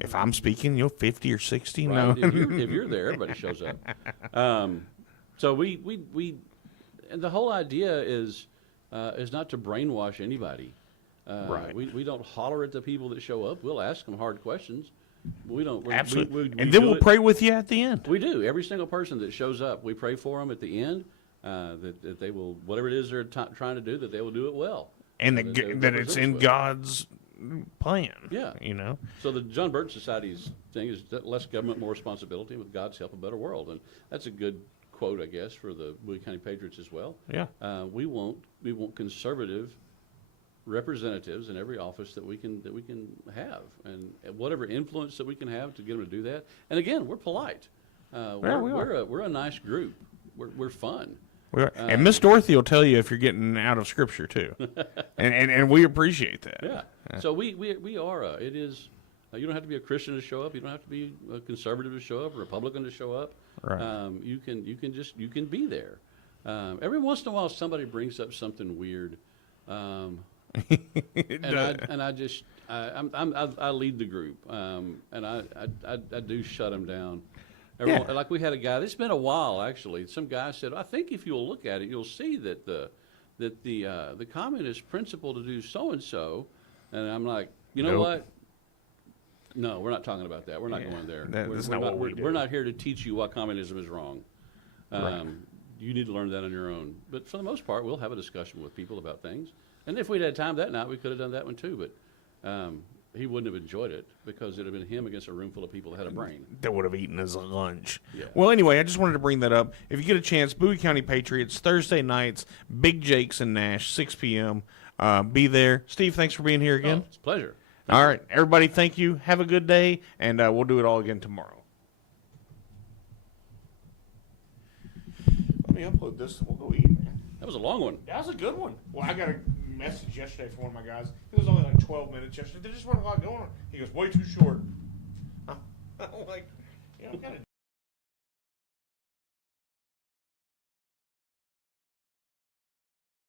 If I'm speaking, 50 or 60. Right? No. If you're there, everybody shows up. So we and the whole idea is not to brainwash anybody. Right. We don't holler at the people that show up. We'll ask them hard questions. We don't. Absolutely. We And do then we'll it- pray with you at the end. We do. Every single person that shows up, we pray for them at the end. That they will, whatever it is they're trying to do, that they will do it well. And that they that it's represent in us well. God's plan. Yeah. So the John Burton Society's thing is that less government, more responsibility. With God's help, a better world, and that's a good quote, I guess, for the Bowie County Patriots as well. Yeah. We want conservative representatives in every office that we can have, and whatever influence that we can have to get them to do that. And again, we're polite. We're a nice group. We're fun. And Miss Dorothy will tell you if you're getting out of Scripture too, and we appreciate that. Yeah. So we are. It is. You don't have to be a Christian to show up. You don't have to be a conservative to show up, a Republican to show up. Right. You can be there. Every once in a while, somebody brings up something weird, and I lead the group, and I do shut them down. Yeah. Like we had a guy. It's been a while actually. Some guy said, "I think if you'll look at it, you'll see that the communist principle to do so and so," and I'm like, you know Nope. what? No, we're not talking about that. We're not Yeah, going there. that's not what we do. We're not here to teach you why communism is wrong. Right. You need to learn that on your own. But for the most part, we'll have a discussion with people about things. And if we'd had time that night, we could have done that one too. But he wouldn't have enjoyed it because it would have been him against a room full of people that had a brain. That would have eaten as a lunch. Yeah. Well, anyway, I just wanted to bring that up. If you get a chance, Bowie County Patriots, Thursday nights, Big Jake's in Nash, 6 p.m. Be there. Steve, thanks for being here again. Oh, it's a pleasure. All right, everybody, thank you. Have a good day, and we'll do it all again tomorrow. Let me upload this, and we'll go eat, man. That was a long one. That was a good one. Well, I got a message yesterday from one of my guys. It was only like 12 minutes yesterday. There just wasn't a lot going on. He goes, way too short. I'm like, I'm kind of